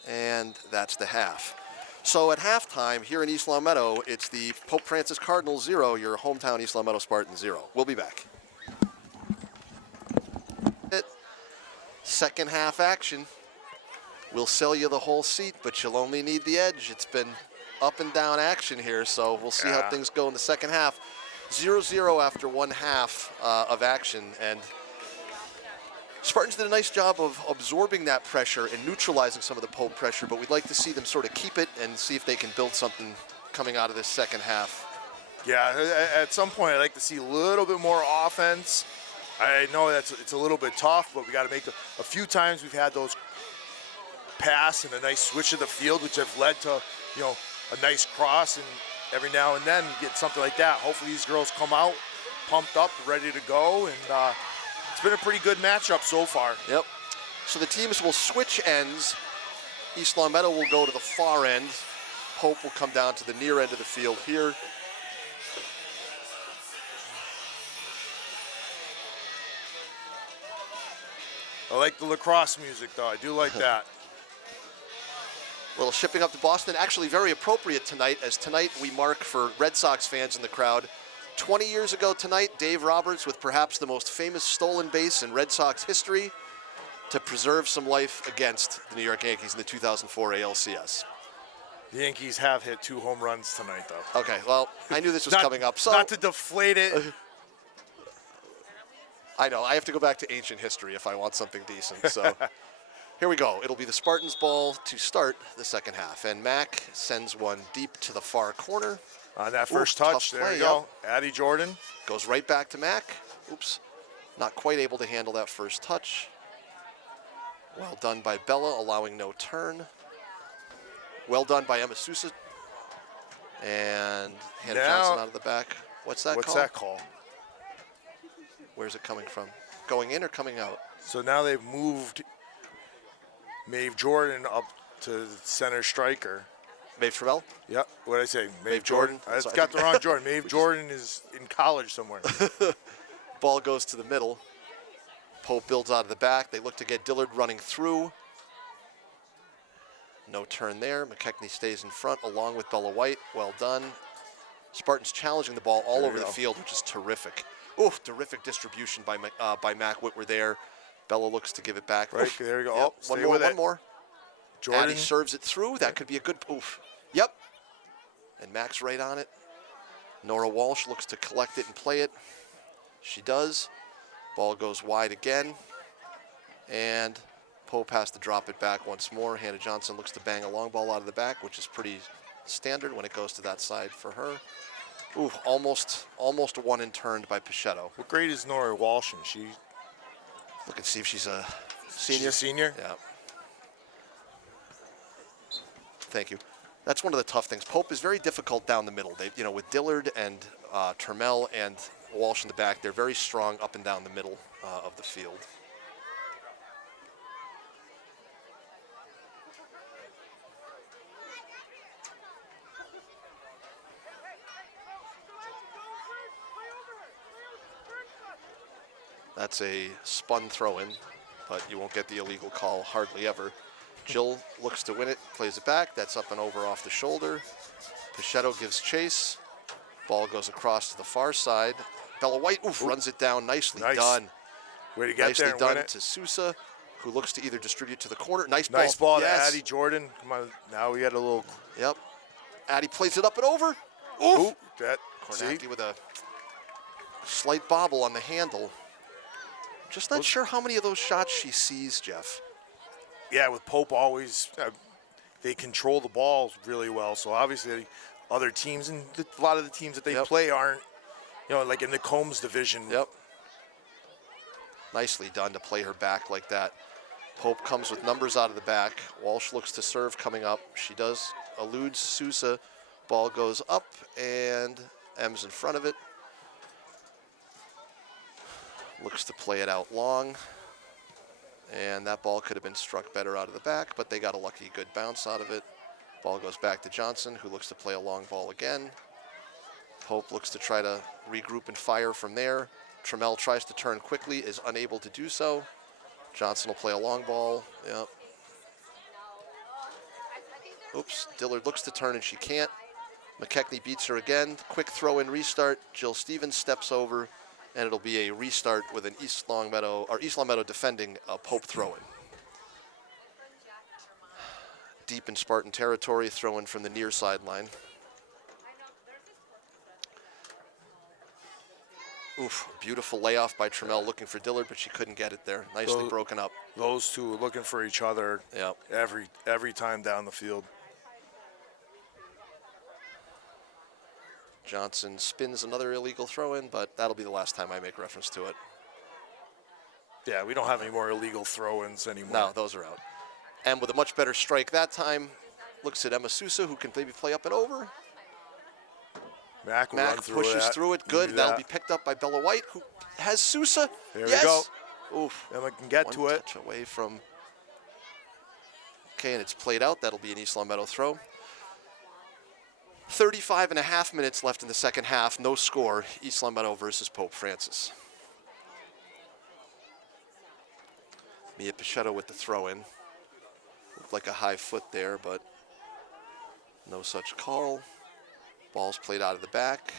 And that's the half. So at halftime here in East Long Meadow, it's the Pope Francis Cardinals 0, your hometown East Long Meadow Spartans 0. We'll be back. Second half action. We'll sell you the whole seat, but you'll only need the edge. It's been up and down action here, so we'll see how things go in the second half. 0-0 after one half of action, and Spartans did a nice job of absorbing that pressure and neutralizing some of the Pope pressure, but we'd like to see them sort of keep it and see if they can build something coming out of this second half. Yeah, at some point I'd like to see a little bit more offense. I know it's a little bit tough, but we got to make a few times we've had those pass and a nice switch of the field, which have led to, you know, a nice cross, and every now and then you get something like that. Hopefully these girls come out pumped up, ready to go, and it's been a pretty good matchup so far. Yep. So the teams will switch ends. East Long Meadow will go to the far end. Pope will come down to the near end of the field here. I like the lacrosse music, though. I do like that. A little shipping up to Boston. Actually very appropriate tonight, as tonight we mark, for Red Sox fans in the crowd, 20 years ago tonight, Dave Roberts, with perhaps the most famous stolen base in Red Sox history, to preserve some life against the New York Yankees in the 2004 ALCS. The Yankees have hit 2 home runs tonight, though. Okay, well, I knew this was coming up. So not to deflate it. I know, I have to go back to ancient history if I want something decent. So here we go. It'll be the Spartans' ball to start the second half. And Mack sends one deep to the far corner. On that first touch, there you go. Addie Jordan. Goes right back to Mack. Oops, not quite able to handle that first touch. Well done by Bella, allowing no turn. Well done by Emma Sousa. And Hannah Johnson out of the back. What's that call? What's that call? Where's it coming from? Going in or coming out? So now they've moved Maeve Jordan up to center striker. Maeve Travell? Yep. What did I say? Maeve Jordan. I got the wrong Jordan. Maeve Jordan is in college somewhere. Ball goes to the middle. Pope builds out of the back. They look to get Dillard running through. No turn there. McKechnie stays in front along with Bella White. Well done. Spartans challenging the ball all over the field, which is terrific. Oof, terrific distribution by Mac Whitwer there. Bella looks to give it back. Right, Oof. there you go. Yep. Oh, One more. Jordan. Addie serves it through. That could be a good, oof. Yep. And Mac's right on it. Nora Walsh looks to collect it and play it. She does. Ball goes wide again. And Pope has to drop it back once more. Hannah Johnson looks to bang a long ball out of the back, which is pretty standard when it goes to that side for her. Ooh, almost one and turned by Pichetto. What grade is Nora Walsh? And she look and see if she's a senior. She's a senior? Yeah. Thank you. That's one of the tough things. Pope is very difficult down the middle. They, with Dillard and Turmel and Walsh in the back, they're very strong up and down the middle of the field. That's a spun throw-in, but you won't get the illegal call hardly ever. Jill looks to win it, plays it back. That's up and over off the shoulder. Pichetto gives chase. Ball goes across to the far side. Bella White, runs it down. Nicely done. Way to get Nicely there and done win it. To Sousa, who looks to either distribute to the corner. Nice ball yes. to Addie Jordan. Come on, now we got a little. Yep. Addie plays it up and over. Oof. That, Kornacki with a slight bobble on the handle. Just not sure how many of those shots she sees, Jeff. Yeah, with Pope always, they control the ball really well. So obviously, other teams and a lot of the teams that they play aren't, like in the Combs division. Yep. Nicely done to play her back like that. Pope comes with numbers out of the back. Walsh looks to serve coming up. She does, eludes Sousa. Ball goes up, and M's in front of it. Looks to play it out long. And that ball could have been struck better out of the back, but they got a lucky good bounce out of it. Ball goes back to Johnson, who looks to play a long ball again. Pope looks to try to regroup and fire from there. Trammell tries to turn quickly, is unable to do so. Johnson will play a long ball. Yep. Oops, Dillard looks to turn and she can't. McKechnie beats her again. Quick throw in restart. Jill Stevens steps over, and it'll be a restart with an East Long Meadow defending a Pope throw-in. deep in Spartan territory, throwing from the near sideline. Oof, beautiful layoff by Trammell looking for Dillard, but she couldn't get it there. Nicely broken up. Those two looking for each other every time down the field. Johnson spins another illegal throw-in, but that'll be the last time I make reference to it. Yeah, we don't have any more illegal throw-ins anymore. No, those are out. And with a much better strike that time, looks at Emma Sousa, who can maybe play up and over. Mac pushes through it. Good. That'll be picked up by Bella White, who has Sousa. There we go. Oof. Emma can get to it. Touch away from. Okay, and it's played out. That'll be an East Long Meadow throw. 35.5 minutes left in the second half. No score. East Long Meadow versus Pope Francis. Mia Pichetto with the throw-in. Looked like a high foot there, but no such call. Ball's played out of the back.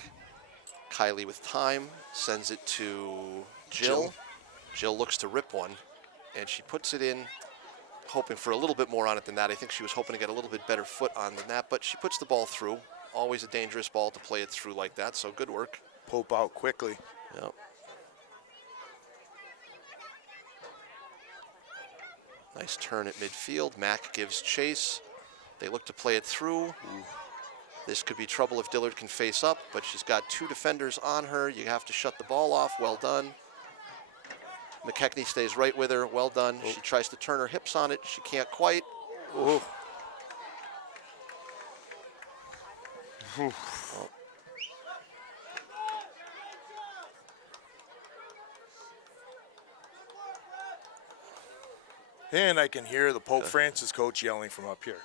Kylie with time sends it to Jill. Jill looks to rip one, and she puts it in, hoping for a little bit more on it than that. I think she was hoping to get a little bit better foot on than that, but she puts the ball through. Always a dangerous ball to play it through like that, so good work. Pope out quickly. Yep. Nice turn at midfield. Mack gives chase. They look to play it through. Ooh. This could be trouble if Dillard can face up, but she's got two defenders on her. You have to shut the ball off. Well done. McKechnie stays right with her. Well done. She tries to turn her hips on it. She can't quite. Ooh. Oh. And I can hear the Pope Francis coach yelling from up here.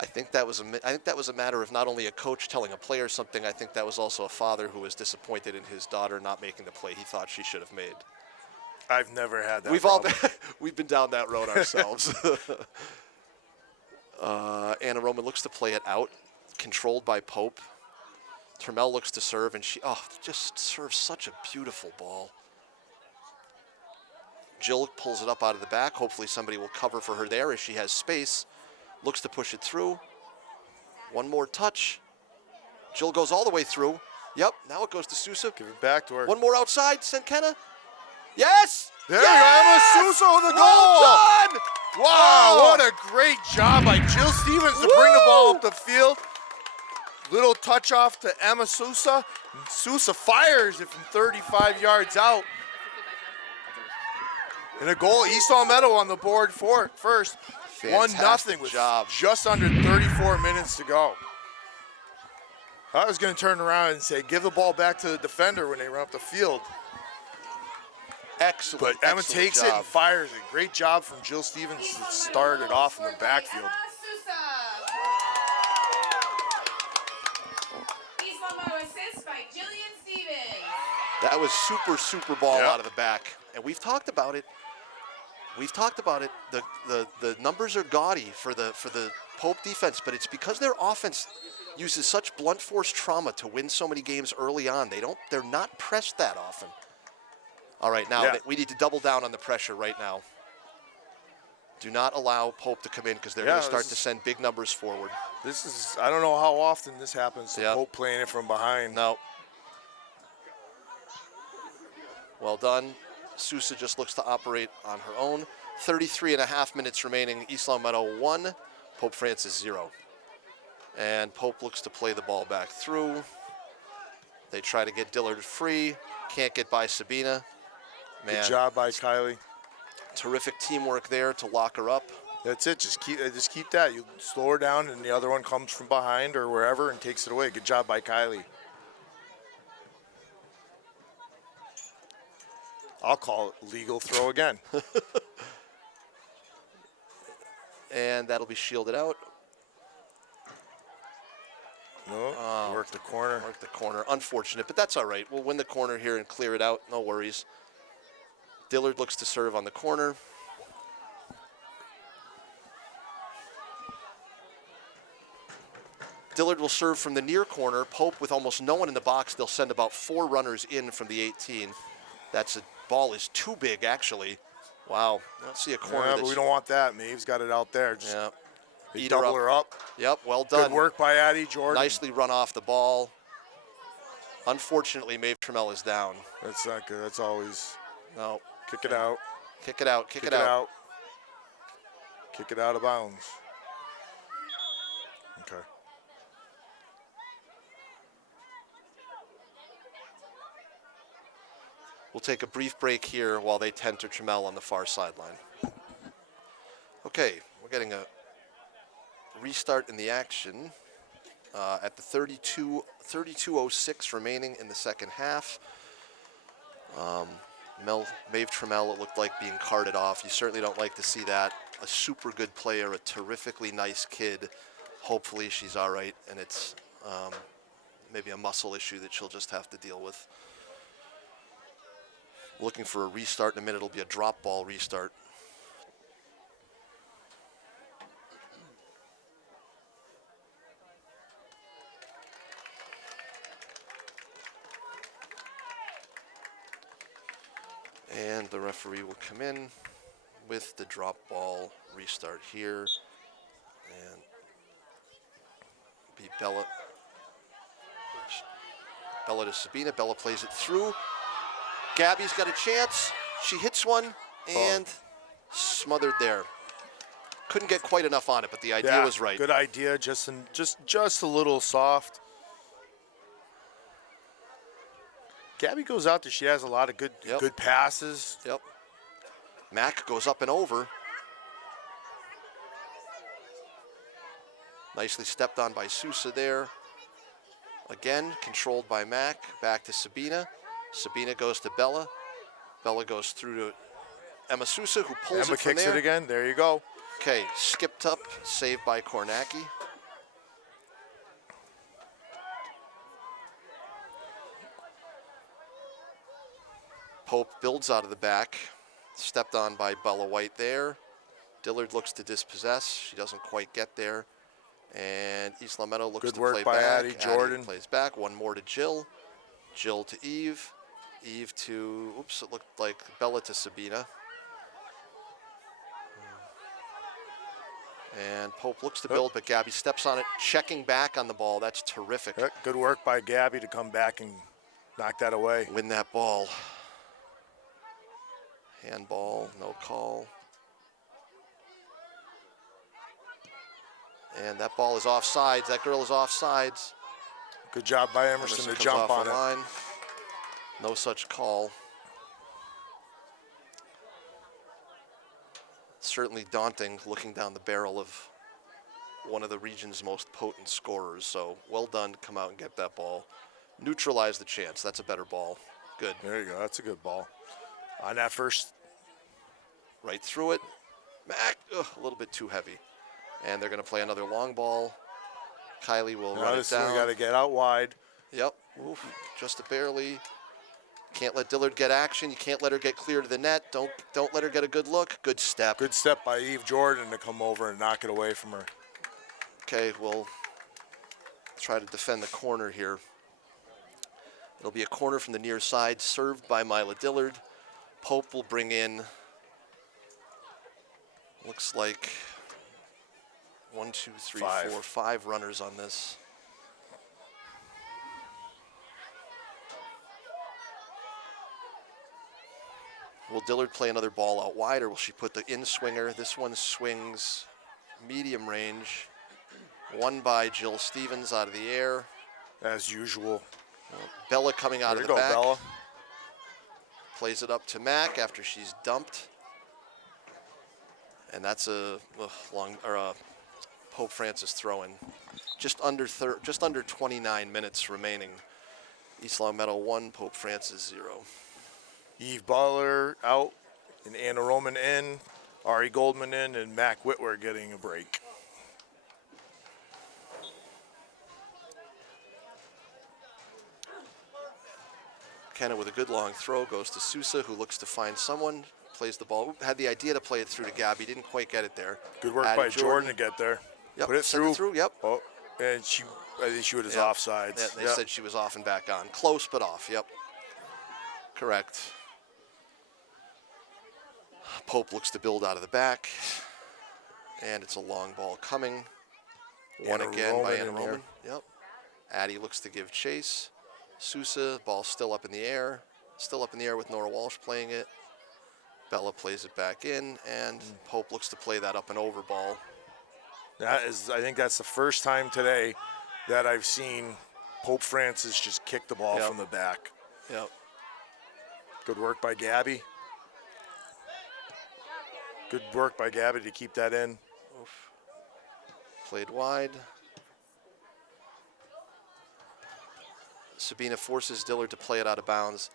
I think that was a matter of not only a coach telling a player something. I think that was also a father who was disappointed in his daughter not making the play he thought she should have made. I've never had that. We've been down that road ourselves. Anna Roman looks to play it out, controlled by Pope. Trammell looks to serve, and she just serves such a beautiful ball. Jill pulls it up out of the back. Hopefully somebody will cover for her there as she has space. Looks to push it through. One more touch. Jill goes all the way through. Yep, now it goes to Sousa. Give it back to her. One more outside, Senkenna. Yes! There you go, Emma Sousa with the goal! Well done! Wow, what a great job by Jill Stevens to bring the ball up the field. Little touch off to Emma Sousa. Sousa fires it from 35 yards out. And a goal, East Long Meadow on the board for it first. 1-0 with just under 34 minutes to go. I was going to turn around and say, give the ball back to the defender when they run up the field. Excellent. But Emma takes it and fires it. Great job from Jill Stevens to start it off in the backfield. East Long Meadow assist by Jillian Stevens. That was super ball out of the back. And we've talked about it. The numbers are gaudy for the Pope defense, but it's because their offense uses such blunt force trauma to win so many games early on. They're not pressed that often. All right, now we need to double down on the pressure right now. Do not allow Pope to come in because they're going to start to send big numbers forward. I don't know how often this happens to Pope playing it from behind. No. Well done. Sousa just looks to operate on her own. 33.5 minutes remaining. East Long Meadow 1, Pope Francis 0. And Pope looks to play the ball back through. They try to get Dillard free. Can't get by Sabina. Man, good job by Kylie. Terrific teamwork there to lock her up. That's it. Just keep that. You slow her down, and the other one comes from behind or wherever and takes it away. Good job by Kylie. I'll call it legal throw again. And that'll be shielded out. No, work the corner. Work the corner. Unfortunate, but that's all right. We'll win the corner here and clear it out. No worries. Dillard looks to serve on the corner. Dillard will serve from the near corner. Pope with almost no one in the box. They'll send about 4 runners in from the 18. Ball is too big, actually. Wow. I don't see a corner. Yeah, but we don't want that. Maeve's got it out there. They Eat double her up. Yep, well done. Good work by Addie Jordan. Nicely run off the ball. Unfortunately, Maeve Trammell is down. That's not good. That's always. No. Kick it out. Kick it out. Kick it out. out. Kick it out of bounds. Okay. We'll take a brief break here while they tend to Trammell on the far sideline. Okay, we're getting a restart in the action at the 32:06 remaining in the second half. Maeve Trammell, it looked like being carted off. You certainly don't like to see that. A super good player, a terrifically nice kid. Hopefully she's all right, and it's maybe a muscle issue that she'll just have to deal with. Looking for a restart in a minute. It'll be a drop ball restart. And the referee will come in with the drop ball restart here. And be Bella to Sabina. Bella plays it through. Gabby's got a chance. She hits one and smothered there. Couldn't get quite enough on it, but the idea was right. Good idea, just a little soft. Gabby goes out there. She has a lot of good passes. Yep. Mack goes up and over. Nicely stepped on by Sousa there. Again, controlled by Mack. Back to Sabina. Sabina goes to Bella. Bella goes through to Emma Sousa, who pulls it from there. Emma kicks it again. There you go. Okay, skipped up, saved by Kornacki. Pope builds out of the back. Stepped on by Bella White there. Dillard looks to dispossess. She doesn't quite get there. And East Lametto looks to play back. Good work by Addie Jordan. Addie plays back. One more to Jill. Jill to Eve. Eve to, oops, it looked like Bella to Sabina. And Pope looks to build, but Gabby steps on it, checking back on the ball. That's terrific. Good work by Gabby to come back and knock that away. Win that ball. Handball, no call. And that ball is offsides. That girl is offsides. Good job by Emerson to jump on it. Line. No such call. Certainly daunting looking down the barrel of one of the region's most potent scorers. So well done to come out and get that ball. Neutralize the chance. That's a better ball. Good. There you go. That's a good ball. On that first. Right through it. Mac, a little bit too heavy. And they're going to play another long ball. Kylie will run it down. We got to get out wide. Yep. Oof, just barely. Can't let Dillard get action. You can't let her get clear to the net. Don't let her get a good look. Good step. Good step by Eve Jordan to come over and knock it away from her. Okay, we'll try to defend the corner here. It'll be a corner from the near side, served by Mila Dillard. Pope will bring in, looks like 1, 2, 3, 4, 5 runners on this. Will Dillard play another ball out wide, or will she put the in-swinger? This one swings medium range. Won by Jill Stevens out of the air. As usual. Bella coming out of the back. Bella. Plays it up to Mack after she's dumped. And that's a Pope Francis throw-in. Just under 29 minutes remaining. East Long Meadow 1, Pope Francis 0. Eve Butler out, and Anna Roman in, Ari Goldman in, and Mac Whitwer getting a break. Kenna with a good long throw goes to Sousa, who looks to find someone, plays the ball. Had the idea to play it through to Gabby, didn't quite get it there. Good work by Jordan to get there. Yep, put it through. Yep. Oh, and I think she was offsides. Yeah, they said she was off and back on. Close, but off. Yep. Correct. Pope looks to build out of the back. And it's a long ball coming. One again by Anna Roman. Yep. Addie looks to give chase. Sousa, ball still up in the air. Still up in the air with Nora Walsh playing it. Bella plays it back in, and Pope looks to play that up and over ball. I think that's the first time today that I've seen Pope Francis just kick the ball from the back. Yep. Good work by Gabby. Good work by Gabby to keep that in. Oof. Played wide. Sabina forces Dillard to play it out of bounds.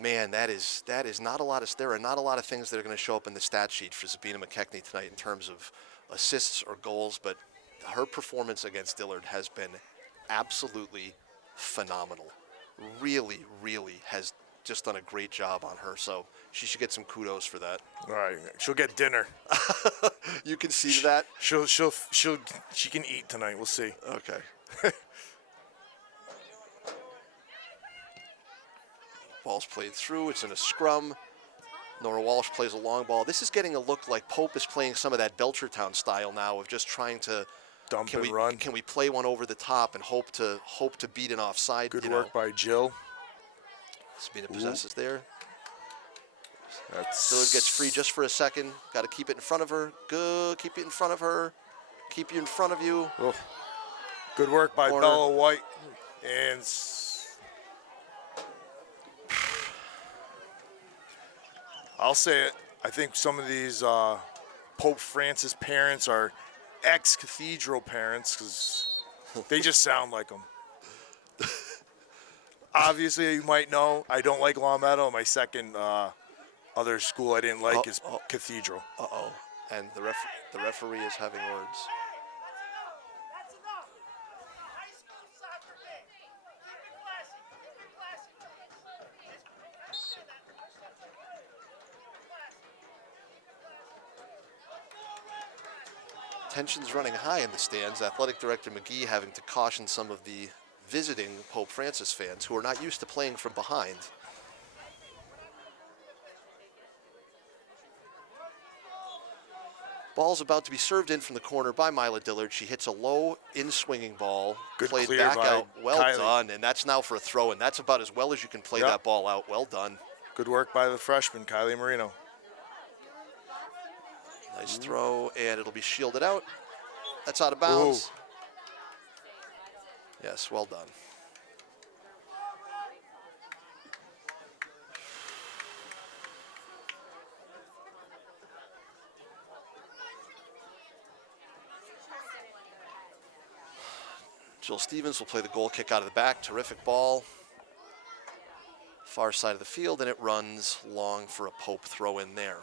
Man, that is not a lot of. There are not a lot of things that are going to show up in the stat sheet for Sabina McKechnie tonight in terms of assists or goals, but her performance against Dillard has been absolutely phenomenal. Really, really has just done a great job on her. So she should get some kudos for that. All right, she'll get dinner. You can see that. She can eat tonight. We'll see. Okay. Ball's played through. It's in a scrum. Nora Walsh plays a long ball. This is getting a look like Pope is playing some of that Belchertown style now of just trying to dump and run. Can we play one over the top and hope to beat an offside? Good work by Jill. Sabina possesses there. Dillard gets free just for a second. Got to keep it in front of her. Good. Keep it in front of her. Keep you in front of you. Oh. Good work by Bella White. And I'll say it. I think some of these Pope Francis parents are ex-cathedral parents because they just sound like them. Obviously, you might know, I don't like Long Meadow. My second other school I didn't like is Cathedral. Uh-oh. And the referee is having words. Tensions running high in the stands. Athletic Director McGee having to caution some of the visiting Pope Francis fans who are not used to playing from behind. Ball's about to be served in from the corner by Mila Dillard. She hits a low in-swinging ball. Good played clear back by out. Well Kylie. done, and that's now for a throw, and that's about as well as you can play that ball out. Well done. Good work by the freshman, Kylie Marino. Nice throw, and it'll be shielded out. That's out of bounds. Ooh. Yes, well done. Jill Stevens will play the goal kick out of the back. Terrific ball. Far side of the field, and it runs long for a Pope throw in there.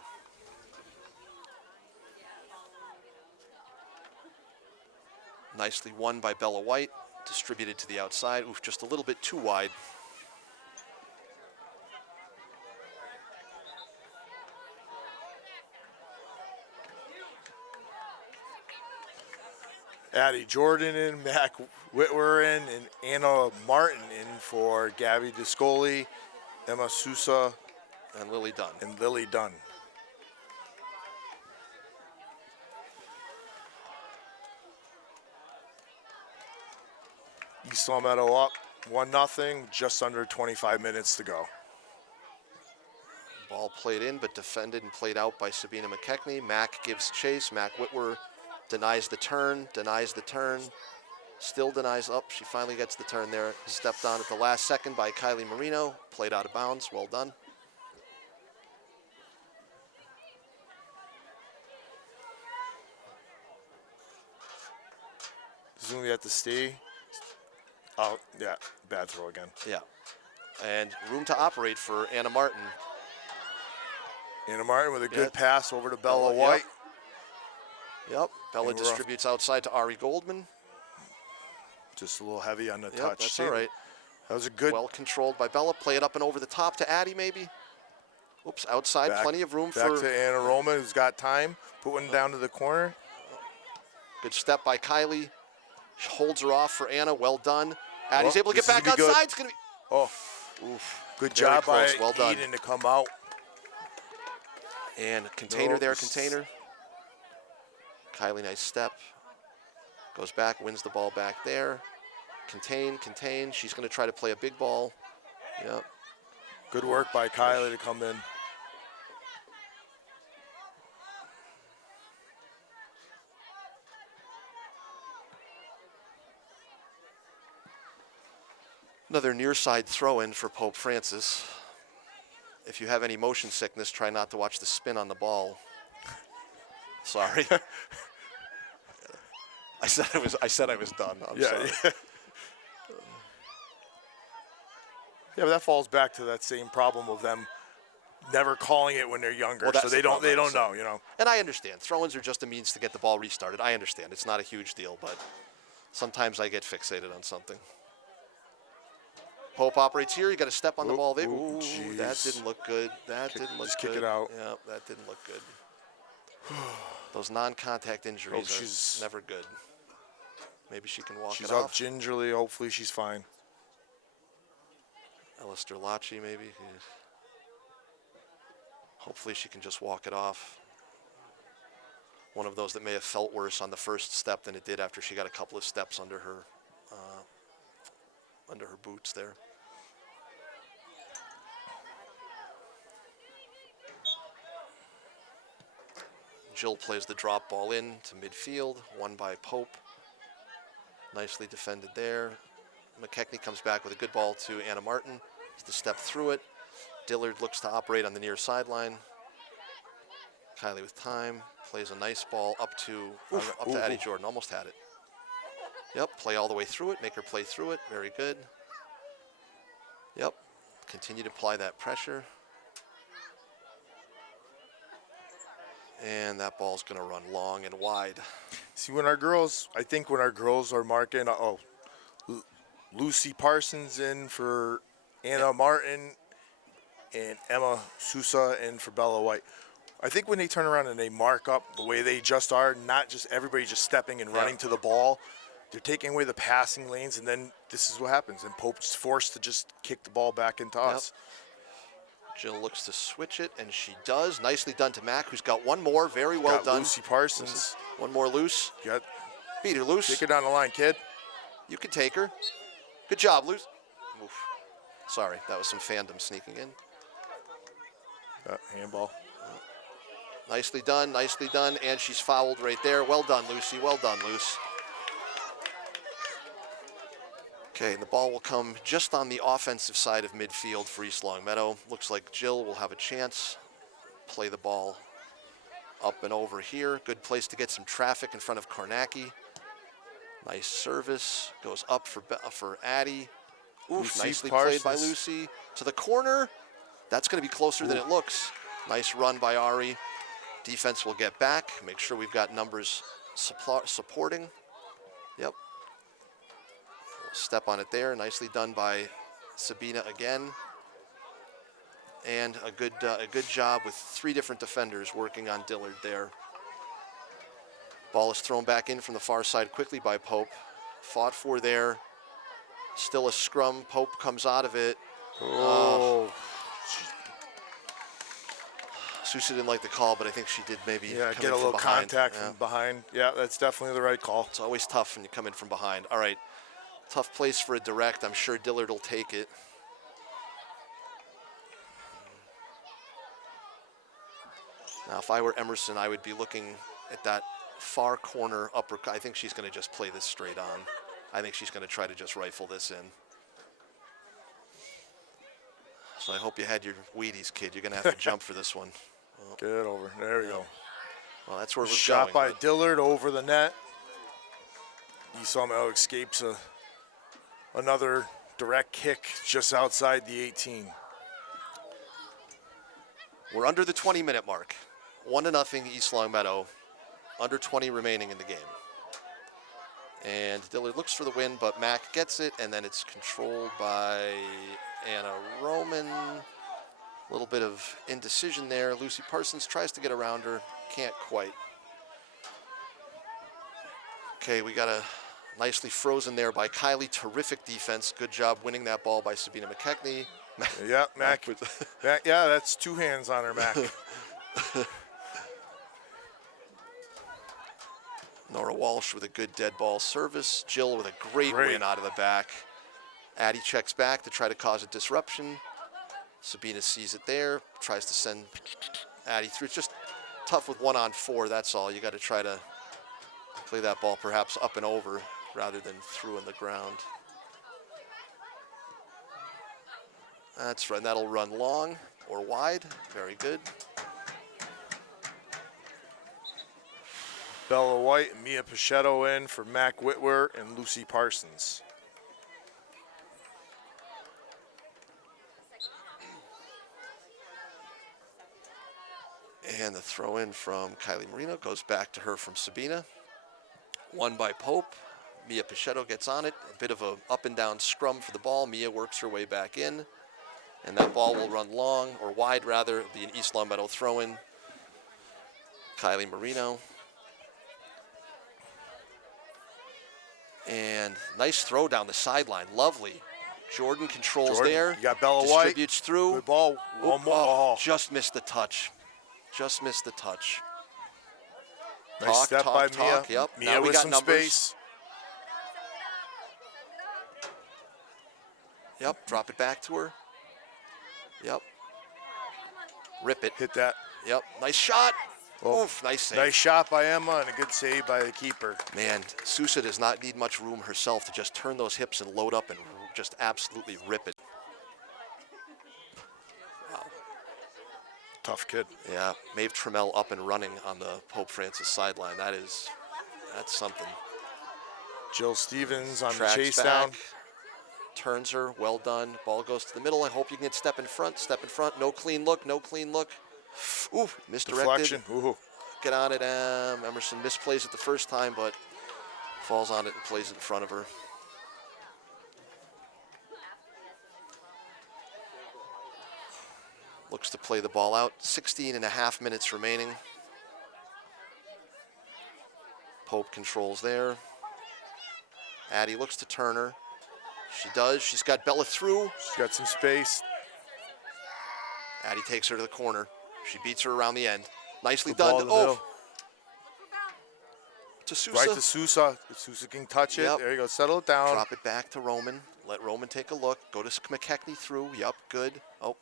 Nicely won by Bella White. Distributed to the outside. Oof, just a little bit too wide. Addie Jordan in, Mac Whitwer in, and Anna Martin in for Gabby Discoli, Emma Sousa, and Lily Dunn. East Long Meadow up 1-0, just under 25 minutes to go. Ball played in, but defended and played out by Sabina McKechnie. Mac gives chase. Mac Whitwer denies the turn, still denies up. She finally gets the turn there. Stepped on at the last second by Kylie Marino. Played out of bounds. Well done. Zoom at the stay. Oh, yeah, bad throw again. Yeah. And room to operate for Anna Martin. Anna Martin with a good pass over to Bella White. Yep. Bella distributes outside to Ari Goldman. Just a little heavy on the touch. That's all right. That was a good. Well controlled by Bella. Play it up and over the top to Addie, maybe. Oops, outside. Plenty of room back to Anna Roman, who's got time. Put one down to the corner. Good step by Kylie. Holds her off for Anna. Well done. Addie's able to get back outside. It's going to be. Oh, oof. Good job by Eden to come out. And container Nope. there, container. Kylie, nice step. Goes back, wins the ball back there. Contain, contain. She's going to try to play a big ball. Yep. Good work by Kylie to come in. Another near side throw in for Pope Francis. If you have any motion sickness, try not to watch the spin on the ball. Sorry. I said I was done. I'm sorry. Yeah. Yeah, but that falls back to that same problem of them never calling it when they're younger, Well, so they don't know, you know. And I understand. Throw-ins are just a means to get the ball restarted. I understand. It's not a huge deal, but sometimes I get fixated on something. Pope operates here. You got to step on the ball there. Ooh, that didn't look good. That didn't look good. Just kick it out. Yeah, that didn't look good. Those non-contact injuries are never good. Maybe she can walk it off. She's up gingerly. Hopefully she's fine. Alistair Lachie, maybe. Hopefully she can just walk it off. One of those that may have felt worse on the first step than it did after she got a couple of steps under her boots there. Jill plays the drop ball in to midfield, won by Pope. Nicely defended there. McKechnie comes back with a good ball to Anna Martin to step through it. Dillard looks to operate on the near sideline. Kylie with time, plays a nice ball up to Addie Jordan, almost had it. Yep, play all the way through it, make her play through it, very good. Yep, continue to apply that pressure. And that ball's gonna run long and wide. See, I think when our girls are marking, Lucy Parsons in for Anna Martin and Emma Sousa in for Bella White. I think when they turn around and they mark up the way they just are, not just everybody just stepping and running to the ball, they're taking away the passing lanes, and then this is what happens. And Pope's forced to just kick the ball back into us. Jill looks to switch it, and she does. Nicely done to Mac, who's got one more. Very well done. Lucy Parsons. One more loose. Beat her loose. Take her down the line, kid. You can take her. Good job, Luce. Oof. Sorry, that was some fandom sneaking in. Handball. Nicely done, and she's fouled right there. Well done, Lucy, well done, Luce. Okay, and the ball will come just on the offensive side of midfield for East Longmeadow. Looks like Jill will have a chance. Play the ball up and over here. Good place to get some traffic in front of Kornacki. Nice service, goes up for Addie. Oof, nicely played by Lucy. To the corner, that's gonna be closer than it looks. Nice run by Ari. Defense will get back, make sure we've got numbers supporting. Yep. Step on it there, nicely done by Sabina again. And a good job with 3 different defenders working on Dillard there. Ball is thrown back in from the far side quickly by Pope. Fought for there. Still a scrum. Pope comes out of it. Sousa didn't like the call, but I think she did maybe get a little contact from behind. Yeah, that's definitely the right call. It's always tough when you come in from behind. All right, tough place for a direct. I'm sure Dillard will take it. Now, if I were Emerson, I would be looking at that far corner upper. I think she's going to just play this straight on. I think she's going to try to just rifle this in. So I hope you had your Wheaties, kid. You're going to have to jump for this one. Well, get it over. There we go. Well, that's where it was shot going. Shot by Dillard over the net. East escapes another direct kick just outside the 18. We're under the 20-minute mark. 1-0 East Longmeadow. Under 20 remaining in the game. And Dillard looks for the win, but Mac gets it, and then it's controlled by Anna Roman. A little bit of indecision there. Lucy Parsons tries to get around her, can't quite. Okay, we got a nicely frozen there by Kylie. Terrific defense. Good job winning that ball by Sabina McKechnie. Yeah, Mac. Yeah, that's 2 hands on her, Mac. Nora Walsh with a good dead ball service. Jill with a great win out of the back. Addie checks back to try to cause a disruption. Sabina sees it there, tries to send Addie through. It's just tough with 1-on-4, that's all. You got to try to play that ball perhaps up and over rather than through on the ground. That's right, and that'll run long or wide. Very good. Bella White and Mia Pichetto in for Mac Whitwer and Lucy Parsons. And the throw in from Kylie Marino goes back to her from Sabina. Won by Pope. Mia Pichetto gets on it. A bit of a up and down scrum for the ball. Mia works her way back in. And that ball will run long, or wide rather. It'll be an East Long Meadow throw in. Kylie Marino. And nice throw down the sideline. Lovely. Jordan controls there. You got Bella White. Distributes through. Good ball. One more. Oh, just missed the touch. Just missed the touch. Nice step by Mia. Yep. Mia now we with got some numbers. space. Yep. Drop it back to her. Yep. Rip it. Hit that. Yep. Nice shot. Oh, oof. Nice save. Nice shot by Emma and a good save by the keeper. Man, Sousa does not need much room herself to just turn those hips and load up and just absolutely rip it. Wow. Tough kid. Yeah. Maeve Trammell up and running on the Pope Francis sideline. That's something. Jill Stevens on Tracks the chase back, down. Turns her, well done. Ball goes to the middle. I hope you can get step in front. No clean look, no clean look. Ooh, misdirected. Deflection. Ooh. Get on it. Emerson misplays it the first time, but falls on it and plays it in front of her. Looks to play the ball out. 16.5 minutes remaining. Pope controls there. Addie looks to Turner. She does. She's got Bella through. She's got some space. Addie takes her to the corner. She beats her around the end. Nicely Good ball done. to the middle. To Sousa. Right to Sousa. If Sousa can touch it. Yep. There you go. Settle it down. Drop it back to Roman. Let Roman take a look. Go to McKechnie through. Yep, good. Oh.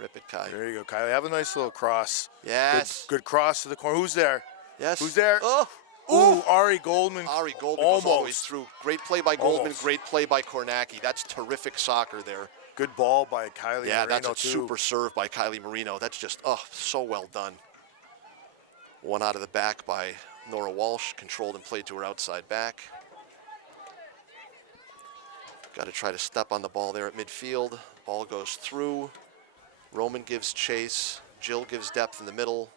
Rip it, Kai. There you go, Kylie. Have a nice little cross. Yes. Good cross to the corner. Who's there? Yes. Who's there? Oh. Ooh, Ari Goldman. Ari Goldman goes all the way Almost. through. Great play by Goldman. Almost. Great play by Kornacki. That's terrific soccer there. Good ball by Kylie Yeah, Marino, that's a too. super serve by Kylie Marino. That's just, so well done. One out of the back by Nora Walsh, controlled and played to her outside back. Got to try to step on the ball there at midfield. Ball goes through. Roman gives chase. Jill gives depth in the middle.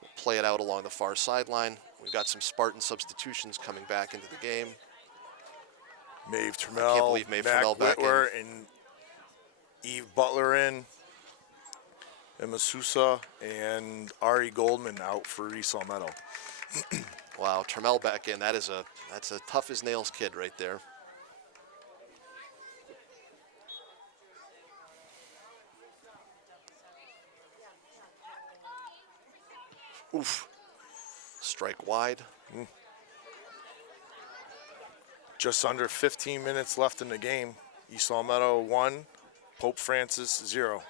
We'll play it out along the far sideline. We've got some Spartan substitutions coming back into the game. Maeve Trammell, I can't believe Maeve Mac Trammell back Whitwer, and Eve Butler in. Emma Sousa and Ari Goldman out for East Long Meadow. Wow, Trammell back in. That's a tough as nails kid right there. Oof. Strike wide. Just under 15 minutes left in the game. East Long Meadow 1, Pope Francis 0.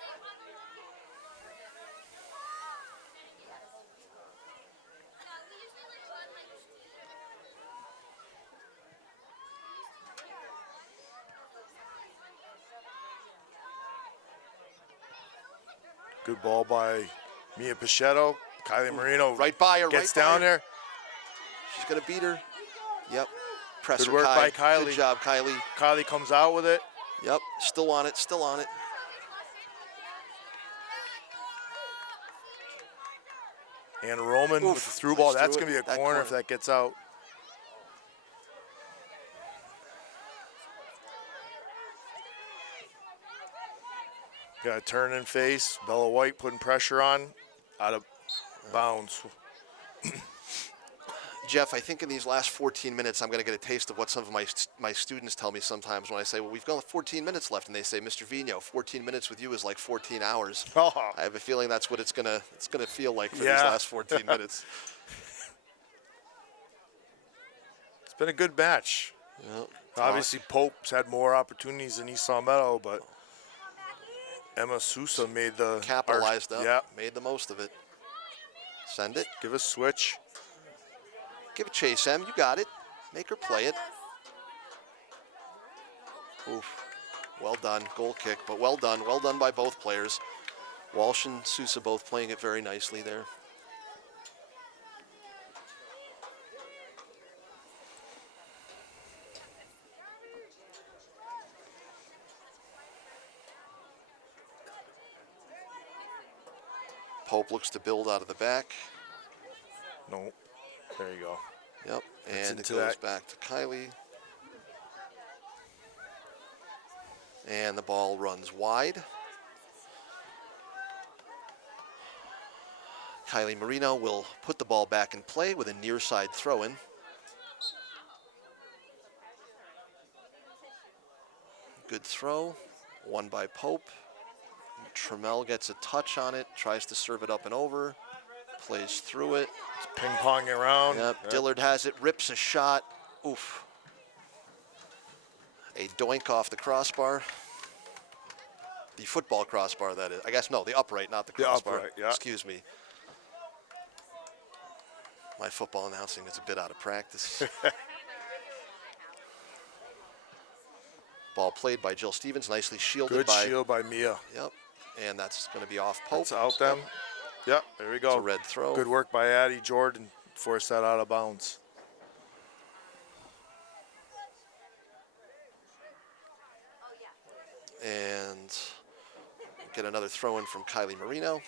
Good ball by Mia Pichetto. Kylie Marino Right by her. gets right by down her. there. She's going to beat her. Yep. Press Good her, work Kai. by Kylie. Good job, Kylie. Kylie comes out with it. Yep. Still on it. Still on it. And Roman Oof, with the through nice ball. That's through going to it. be a That corner if corner. that gets out. Got a turn and face. Bella White putting pressure on. Out of bounds. Jeff, I think in these last 14 minutes, I'm going to get a taste of what some of my students tell me sometimes when I say, well, we've got 14 minutes left. And they say, Mr. Vino, 14 minutes with you is like 14 hours. Oh. I have a feeling that's what it's gonna feel like for Yeah. these last 14 minutes. It's been a good match. Yep. Obviously, Pope's had more opportunities than East Meadow, but Emma Sousa made the capitalized up, yeah. made the most of it. Send it. Give a switch. Give it chase, Em. You got it. Make her play it. Oof. Well done. Goal kick, but well done. Well done by both players. Walsh and Sousa both playing it very nicely there. Pope looks to build out of the back. No. There you go. Yep, and it goes back to Kylie. And the ball runs wide. Kylie Marino will put the ball back in play with a near side throw-in. Good throw, won by Pope. Trammell gets a touch on it, tries to serve it up and over, plays through it. Ping-ponging around. Yep, Dillard has it, rips a shot. Oof. A doink off the crossbar. The football crossbar, that is. I guess, no, the upright, not the crossbar. The upright, yeah. Excuse me. My football announcing is a bit out of practice. Ball played by Jill Stevens, nicely shielded by... Good shield by Mia. Yep, and that's going to be off Pope. It's out them. Yep, there we go. It's a red throw. Good work by Addie Jordan. Forced that out of bounds. And get another throw in from Kylie Marino.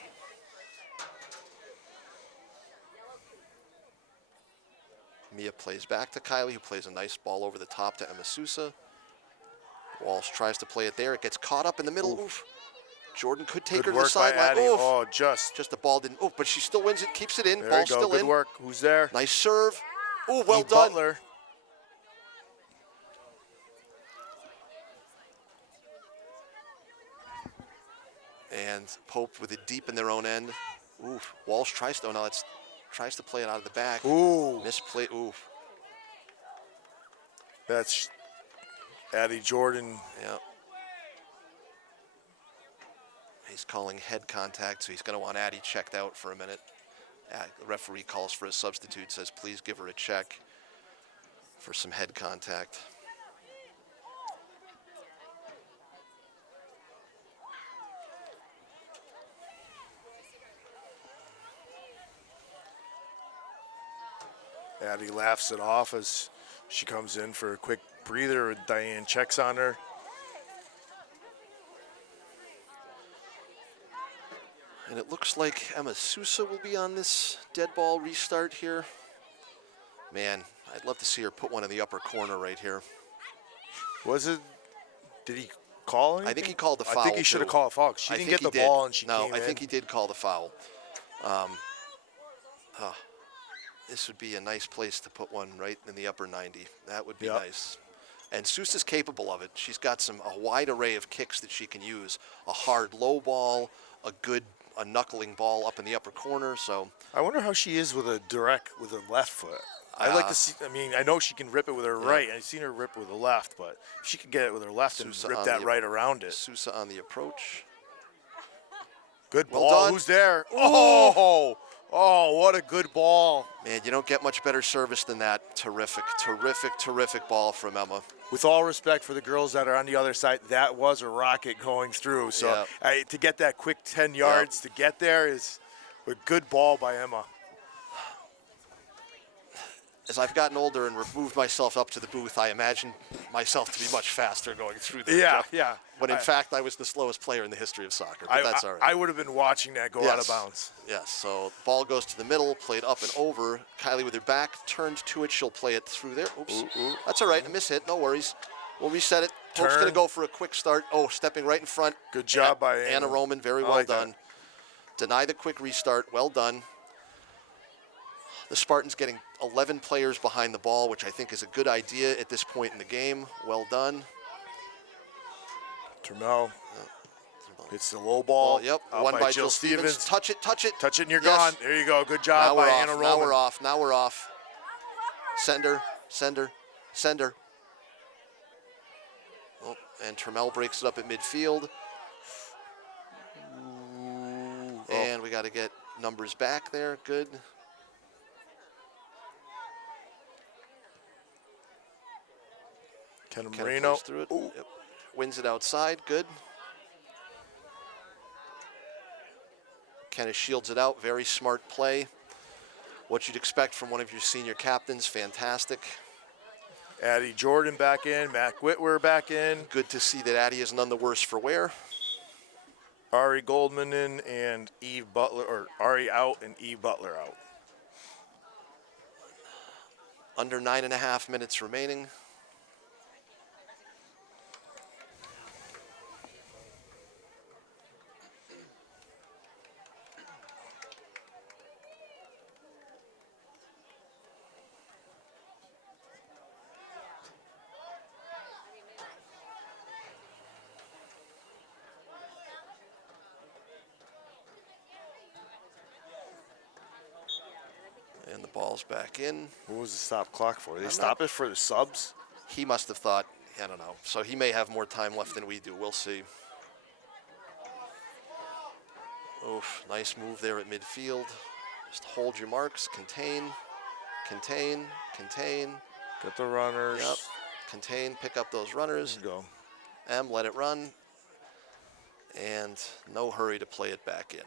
Mia plays back to Kylie, who plays a nice ball over the top to Emma Sousa. Walsh tries to play it there. It gets caught up in the middle. Oof. Jordan could take her to the sideline. Oh, just the ball didn't. Oh, but she still wins it, keeps it in. There Ball's you go. still Good in. work. Who's there? Nice serve. Oh, well done. Butler. And Pope with it deep in their own end. Oof. Walsh tries to. Oh no, tries to play it out of the back. Ooh. Misplay. Oof. That's Addie Jordan. Yeah. He's calling head contact, so he's going to want Addie checked out for a minute. The referee calls for a substitute, says please give her a check for some head contact. Addie laughs it off as she comes in for a quick breather. Diane checks on her. And it looks like Emma Sousa will be on this dead ball restart here. Man, I'd love to see her put one in the upper corner right here. Was it? Did he call anything? I think he called the foul. I think he should have called a foul. She didn't get the ball and she came in. No, I think he did call the foul. This would be a nice place to put one right in the upper 90. That would be nice. And Sousa's capable of it. She's got a wide array of kicks that she can use. A hard low ball, a knuckling ball up in the upper corner. So I wonder how she is with her left foot. I'd like to see. I mean, I know she can rip it with her right. I've seen her rip with her left, but if she could get it with her left and rip that right around it. Sousa on the approach. Good ball. Who's there? Oh, what a good ball. Man, you don't get much better service than that. Terrific, terrific, terrific ball from Emma. With all respect for the girls that are on the other side, that was a rocket going through. So to get that quick 10 yards to get there is a good ball by Emma. As I've gotten older and moved myself up to the booth, I imagine myself to be much faster going through there. Yeah. When in fact, I was the slowest player in the history of soccer, but that's all right. I would have been watching that go out of bounds. Yes, so ball goes to the middle, played up and over. Kylie with her back, turned to it. She'll play it through there. Oops. That's all right, a miss hit, no worries. We'll reset it. Pope's going to go for a quick start. Oh, stepping right in front. Good job by Anna Roman, very well done. Deny the quick restart, well done. The Spartans getting 11 players behind the ball, which I think is a good idea at this point in the game. Well done. Turmel. It's the low ball. Well, yep, out one by Jill Jill Stevens. Touch it, touch it. Touch it and you're Yes. gone. There you go. Good job by Anna Roman. Now we're off. Now we're off. Sender, sender, sender. Oh, and Turmel breaks it up at midfield. And we got to get numbers back there. Good. Kenna Kenna Marino. plays through it. Yep. Wins it outside. Good. Kenna shields it out. Very smart play. What you'd expect from one of your senior captains. Fantastic. Addie Jordan back in. Matt Whitwer back in. Good to see that Addie is none the worse for wear. Ari Goldman in and Eve Butler, or Ari out and Eve Butler out. Under 9.5 minutes remaining. And the ball's back in. What was the stop clock for? They stop it for the subs? He must have thought, I don't know. So he may have more time left than we do. We'll see. Oof, nice move there at midfield. Just hold your marks, contain, contain, contain. Get the runners. Yep, contain, pick up those runners. Go. Let it run. And no hurry to play it back in.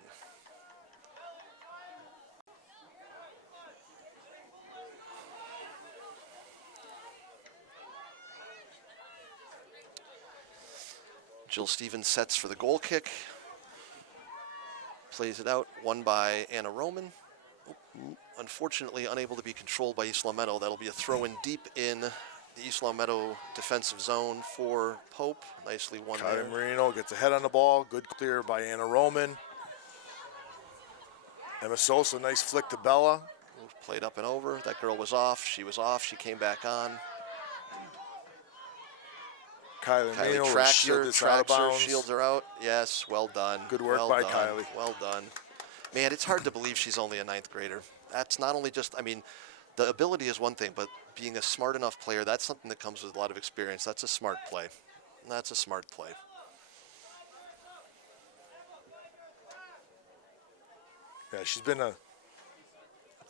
Jill Stevens sets for the goal kick. Plays it out, won by Anna Roman. Unfortunately, unable to be controlled by East Lomelo. That'll be a throw in deep in the East Lomelo defensive zone for Pope. Nicely won there. Kylie Marino gets a head on the ball. Good clear by Anna Roman. Emma Sosa, nice flick to Bella. Played up and over. That girl was off. She was off. She came back on. Kylie Marino tracks her, bounds. shields her out. Yes, well done. Good work well by done. Kylie. Well done. Man, it's hard to believe she's only a 9th grader. That's not only just, I mean, the ability is one thing, but being a smart enough player, that's something that comes with a lot of experience. That's a smart play. That's a smart play. Yeah, she's been a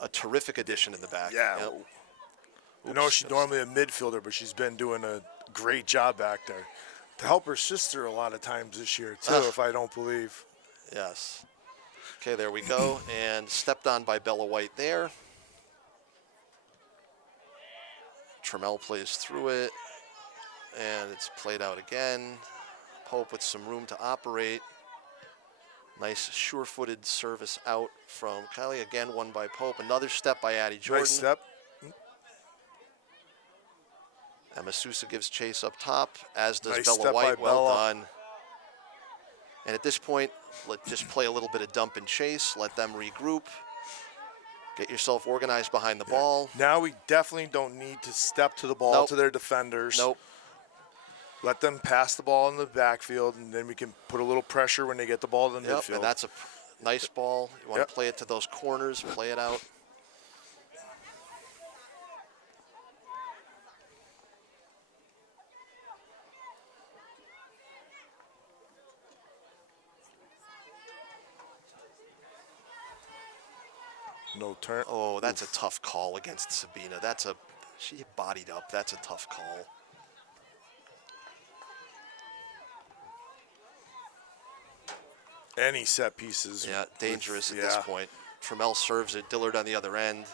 terrific addition in the back. Yeah. Yep. I know she's normally a midfielder, but she's been doing a great job back there. To help her sister a lot of times this year, too, if I don't believe. Yes. Okay, there we go. And stepped on by Bella White there. Trammell plays through it. And it's played out again. Pope with some room to operate. Nice sure-footed service out from Kylie. Again, won by Pope. Another step by Addie Jordan. Nice step. Emma Sousa gives chase up top, as does Nice Bella step White. by Well Bella. done. And at this point, let's just play a little bit of dump and chase. Let them regroup. Get yourself organized behind the ball. Now we definitely don't need to step to the ball to their defenders. Nope. Let them pass the ball in the backfield, and then we can put a little pressure when they get the ball in the Yep, midfield. and that's a nice ball. You want to play it to those corners, play it out. No turn. Oh, that's a tough call against Sabina. She bodied up. That's a tough call. Any set pieces. Yeah, dangerous at this point. Trammell serves it. Dillard on the other end.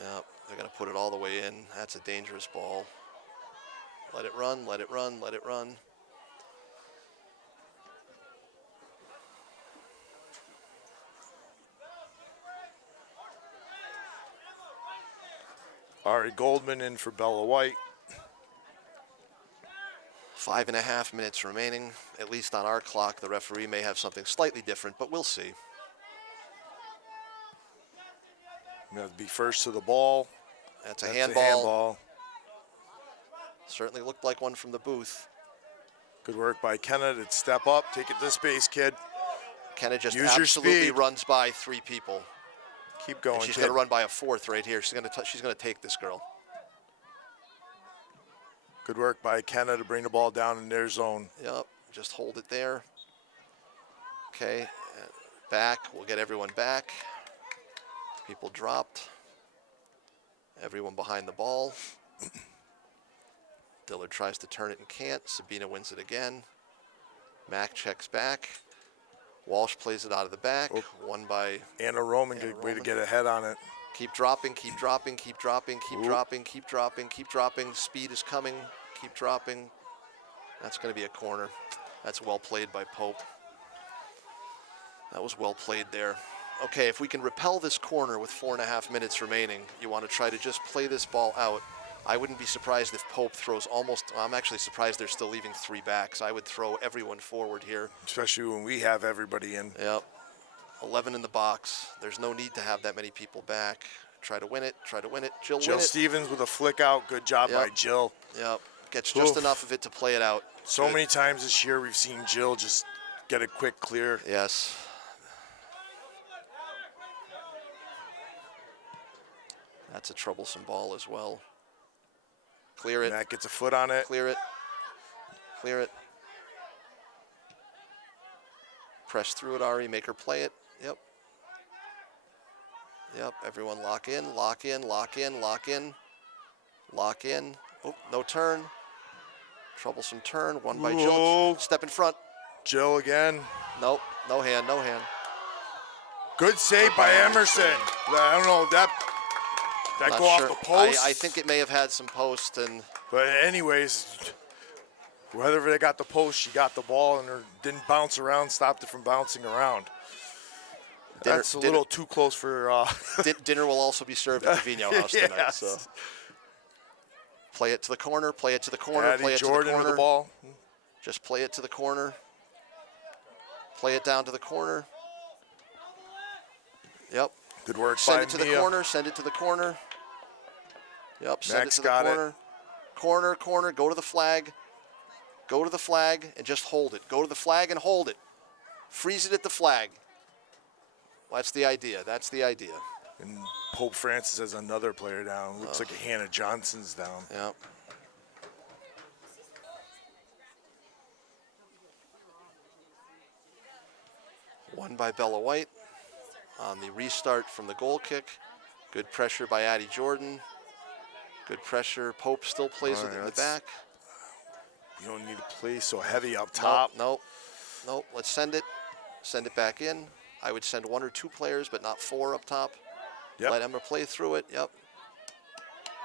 Yeah, they're going to put it all the way in. That's a dangerous ball. Let it run, let it run, let it run. Ari Goldman in for Bella White. 5.5 minutes remaining, at least on our clock. The referee may have something slightly different, but we'll see. You have to be first to the ball. That's a A handball. handball. Certainly looked like one from the booth. Good work by Kenneth. It's step up, take it to space, kid. Kenna just Use your absolutely speed. runs by 3 people. Keep going, And she's kid. going to run by a 4th right here. She's going to take this girl. Good work by Kenna to bring the ball down in their zone. Yep, just hold it there. Okay, back. We'll get everyone back. People dropped. Everyone behind the ball. Dillard tries to turn it and can't. Sabina wins it again. Mack checks back. Walsh plays it out of the back. Oh. Won by Anna Roman, good way to get ahead on it. keep dropping, keep dropping, keep dropping, keep dropping, keep dropping, keep dropping. Speed is coming. Keep dropping. That's going to be a corner. That's well played by Pope. That was well played there. Okay, if we can repel this corner with 4.5 minutes remaining, you want to try to just play this ball out. I wouldn't be surprised if Pope throws almost, I'm actually surprised they're still leaving 3 backs. I would throw everyone forward here. Especially when we have everybody in. Yep. 11 in the box. There's no need to have that many people back. Try to win it, try to win it. Jill win it. Stevens with a flick out. Good job by Jill. Yep. Gets just enough of it to play it out. So many times this year we've seen Jill just get a quick clear. Yes. That's a troublesome ball as well. Clear it. Matt gets a foot on it. Clear it. Clear it. Press through it, Ari. Make her play it. Yep. Yep. Everyone lock in, lock in, lock in, lock in. Lock in. Oh, no turn. Troublesome turn. Won by Jill. Step in front. Jill again. Nope. No hand, no hand. Good save by Emerson. I don't know, that Not go sure. off the post. I think it may have had some post and. But anyways, whether they got the post, she got the ball and didn't bounce around, stopped it from bouncing around. That's a little too close for. Dinner will also be served at the Vino house tonight. Yes. So. Play it to the corner. Play it to the corner. Addie play it Jordan to the corner. with the ball. Just play it to the corner. Play it down to the corner. Yep. Good work Send by it to the Mia. corner. Send it to the corner. Yep. Send Max it to the got corner. it. Corner, corner. Go to the flag. Go to the flag and just hold it. Go to the flag and hold it. Freeze it at the flag. That's the idea. That's the idea. And Pope Francis has another player down. Looks like Hannah Johnson's down. Yep. Won by Bella White on the restart from the goal kick. Good pressure by Addie Jordan. Good pressure. Pope still plays it in the back. You don't need to play so heavy up top. Nope. Nope. Let's send it. Send it back in. I would send 1 or 2 players, but not 4 up top. Yep. Let Emma play through it. Yep.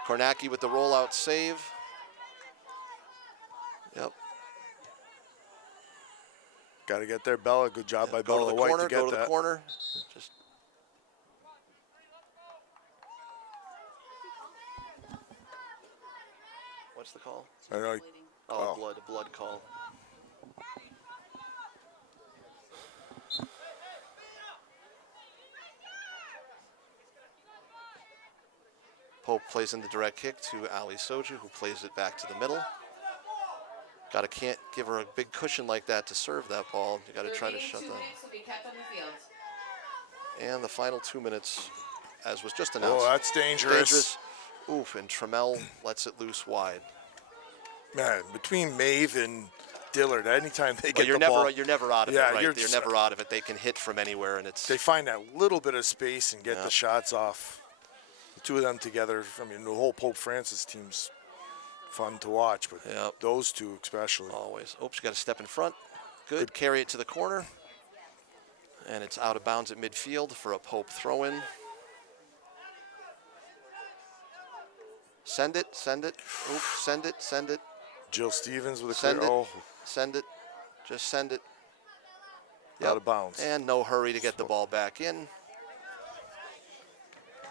Kornacki with the rollout save. Yep. Got to get there, Bella. Good job by Bella White to get Go to that. the corner. Just what's the call? I don't know. Oh, Oh. a blood call. Pope plays in the direct kick to Ali Soju, who plays it back to the middle. Can't give her a big cushion like that to serve that ball. You got to try to shut that. Will be kept on the field. And the final 2 minutes, as was just announced. Oh, that's dangerous. Oof, and Trammell lets it loose wide. Man, between Maeve and Dillard, anytime they get You're the ball, never out of Yeah, it, right? you're You're never out of it. They can hit from anywhere, and it's. they find that little bit of space and get Yeah. the shots off. The two of them together, I mean, the whole Pope Francis team's fun to watch, but Yep. those two especially. Always. Oops, you got to step in front. Good. Carry it to the corner. And it's out of bounds at midfield for a Pope throw-in. Send it, send it. Oops, send it, send it. Jill Stevens with a Send clear. it. Oh, Send it. Just send it. out of bounds. And no hurry to get the ball back in.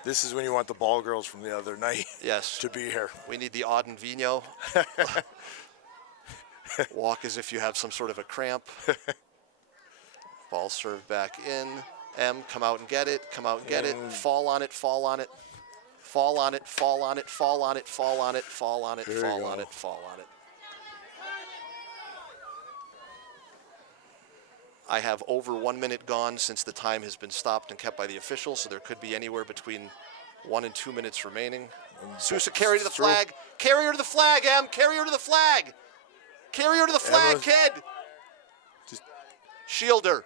This is when you want the ball girls from the other night Yes. to be here. We need the Auden Vino. Walk as if you have some sort of a cramp. Ball served back in. M, come out and get it. Come out and get it. Fall on it. Fall on it. Fall on it. Fall on it. Fall on it. Fall on it. Fall on it. Fall on it. Fall on it. I have over 1 minute gone since the time has been stopped and kept by the officials, so there could be anywhere between 1 and 2 minutes remaining. Sousa, carry to the flag. Carry her to the flag, Em. Carry her to the flag. Carry her to the flag, kid. Shield her.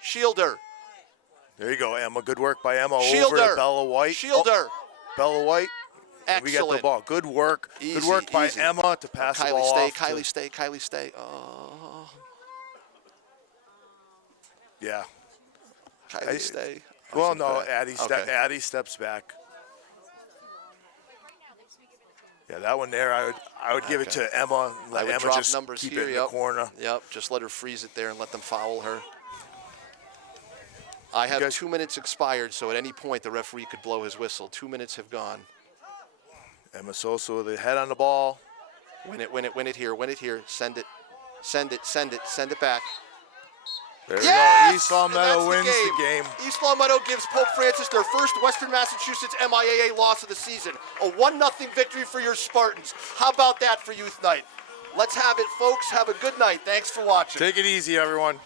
Shield her. There you go, Emma. Good work by Emma. Shield over her. to Bella White. Shield her. Bella White. Excellent. We get the ball. Good work. Easy, Good work by easy. Emma to pass the ball off. Kylie, stay. Kylie, stay. Oh. Yeah. Kylie, stay. Well, no, Addie steps back. Yeah, that one there, I would give it to Emma. Let Emma just numbers keep here, it in the corner. Yep, just let her freeze it there and let them foul her. I have 2 minutes expired, so at any point the referee could blow his whistle. 2 minutes have gone. Emma Sosa with the head on the ball. Win it, win it, win it here, win it here. Send it, send it, send it, send it back. There we go. East Palmetto wins the game. East Palmetto gives Pope Francis their first Western Massachusetts MIAA loss of the season. A 1-0 victory for your Spartans. How about that for youth night? Let's have it, folks. Have a good night. Thanks for watching. Take it easy, everyone.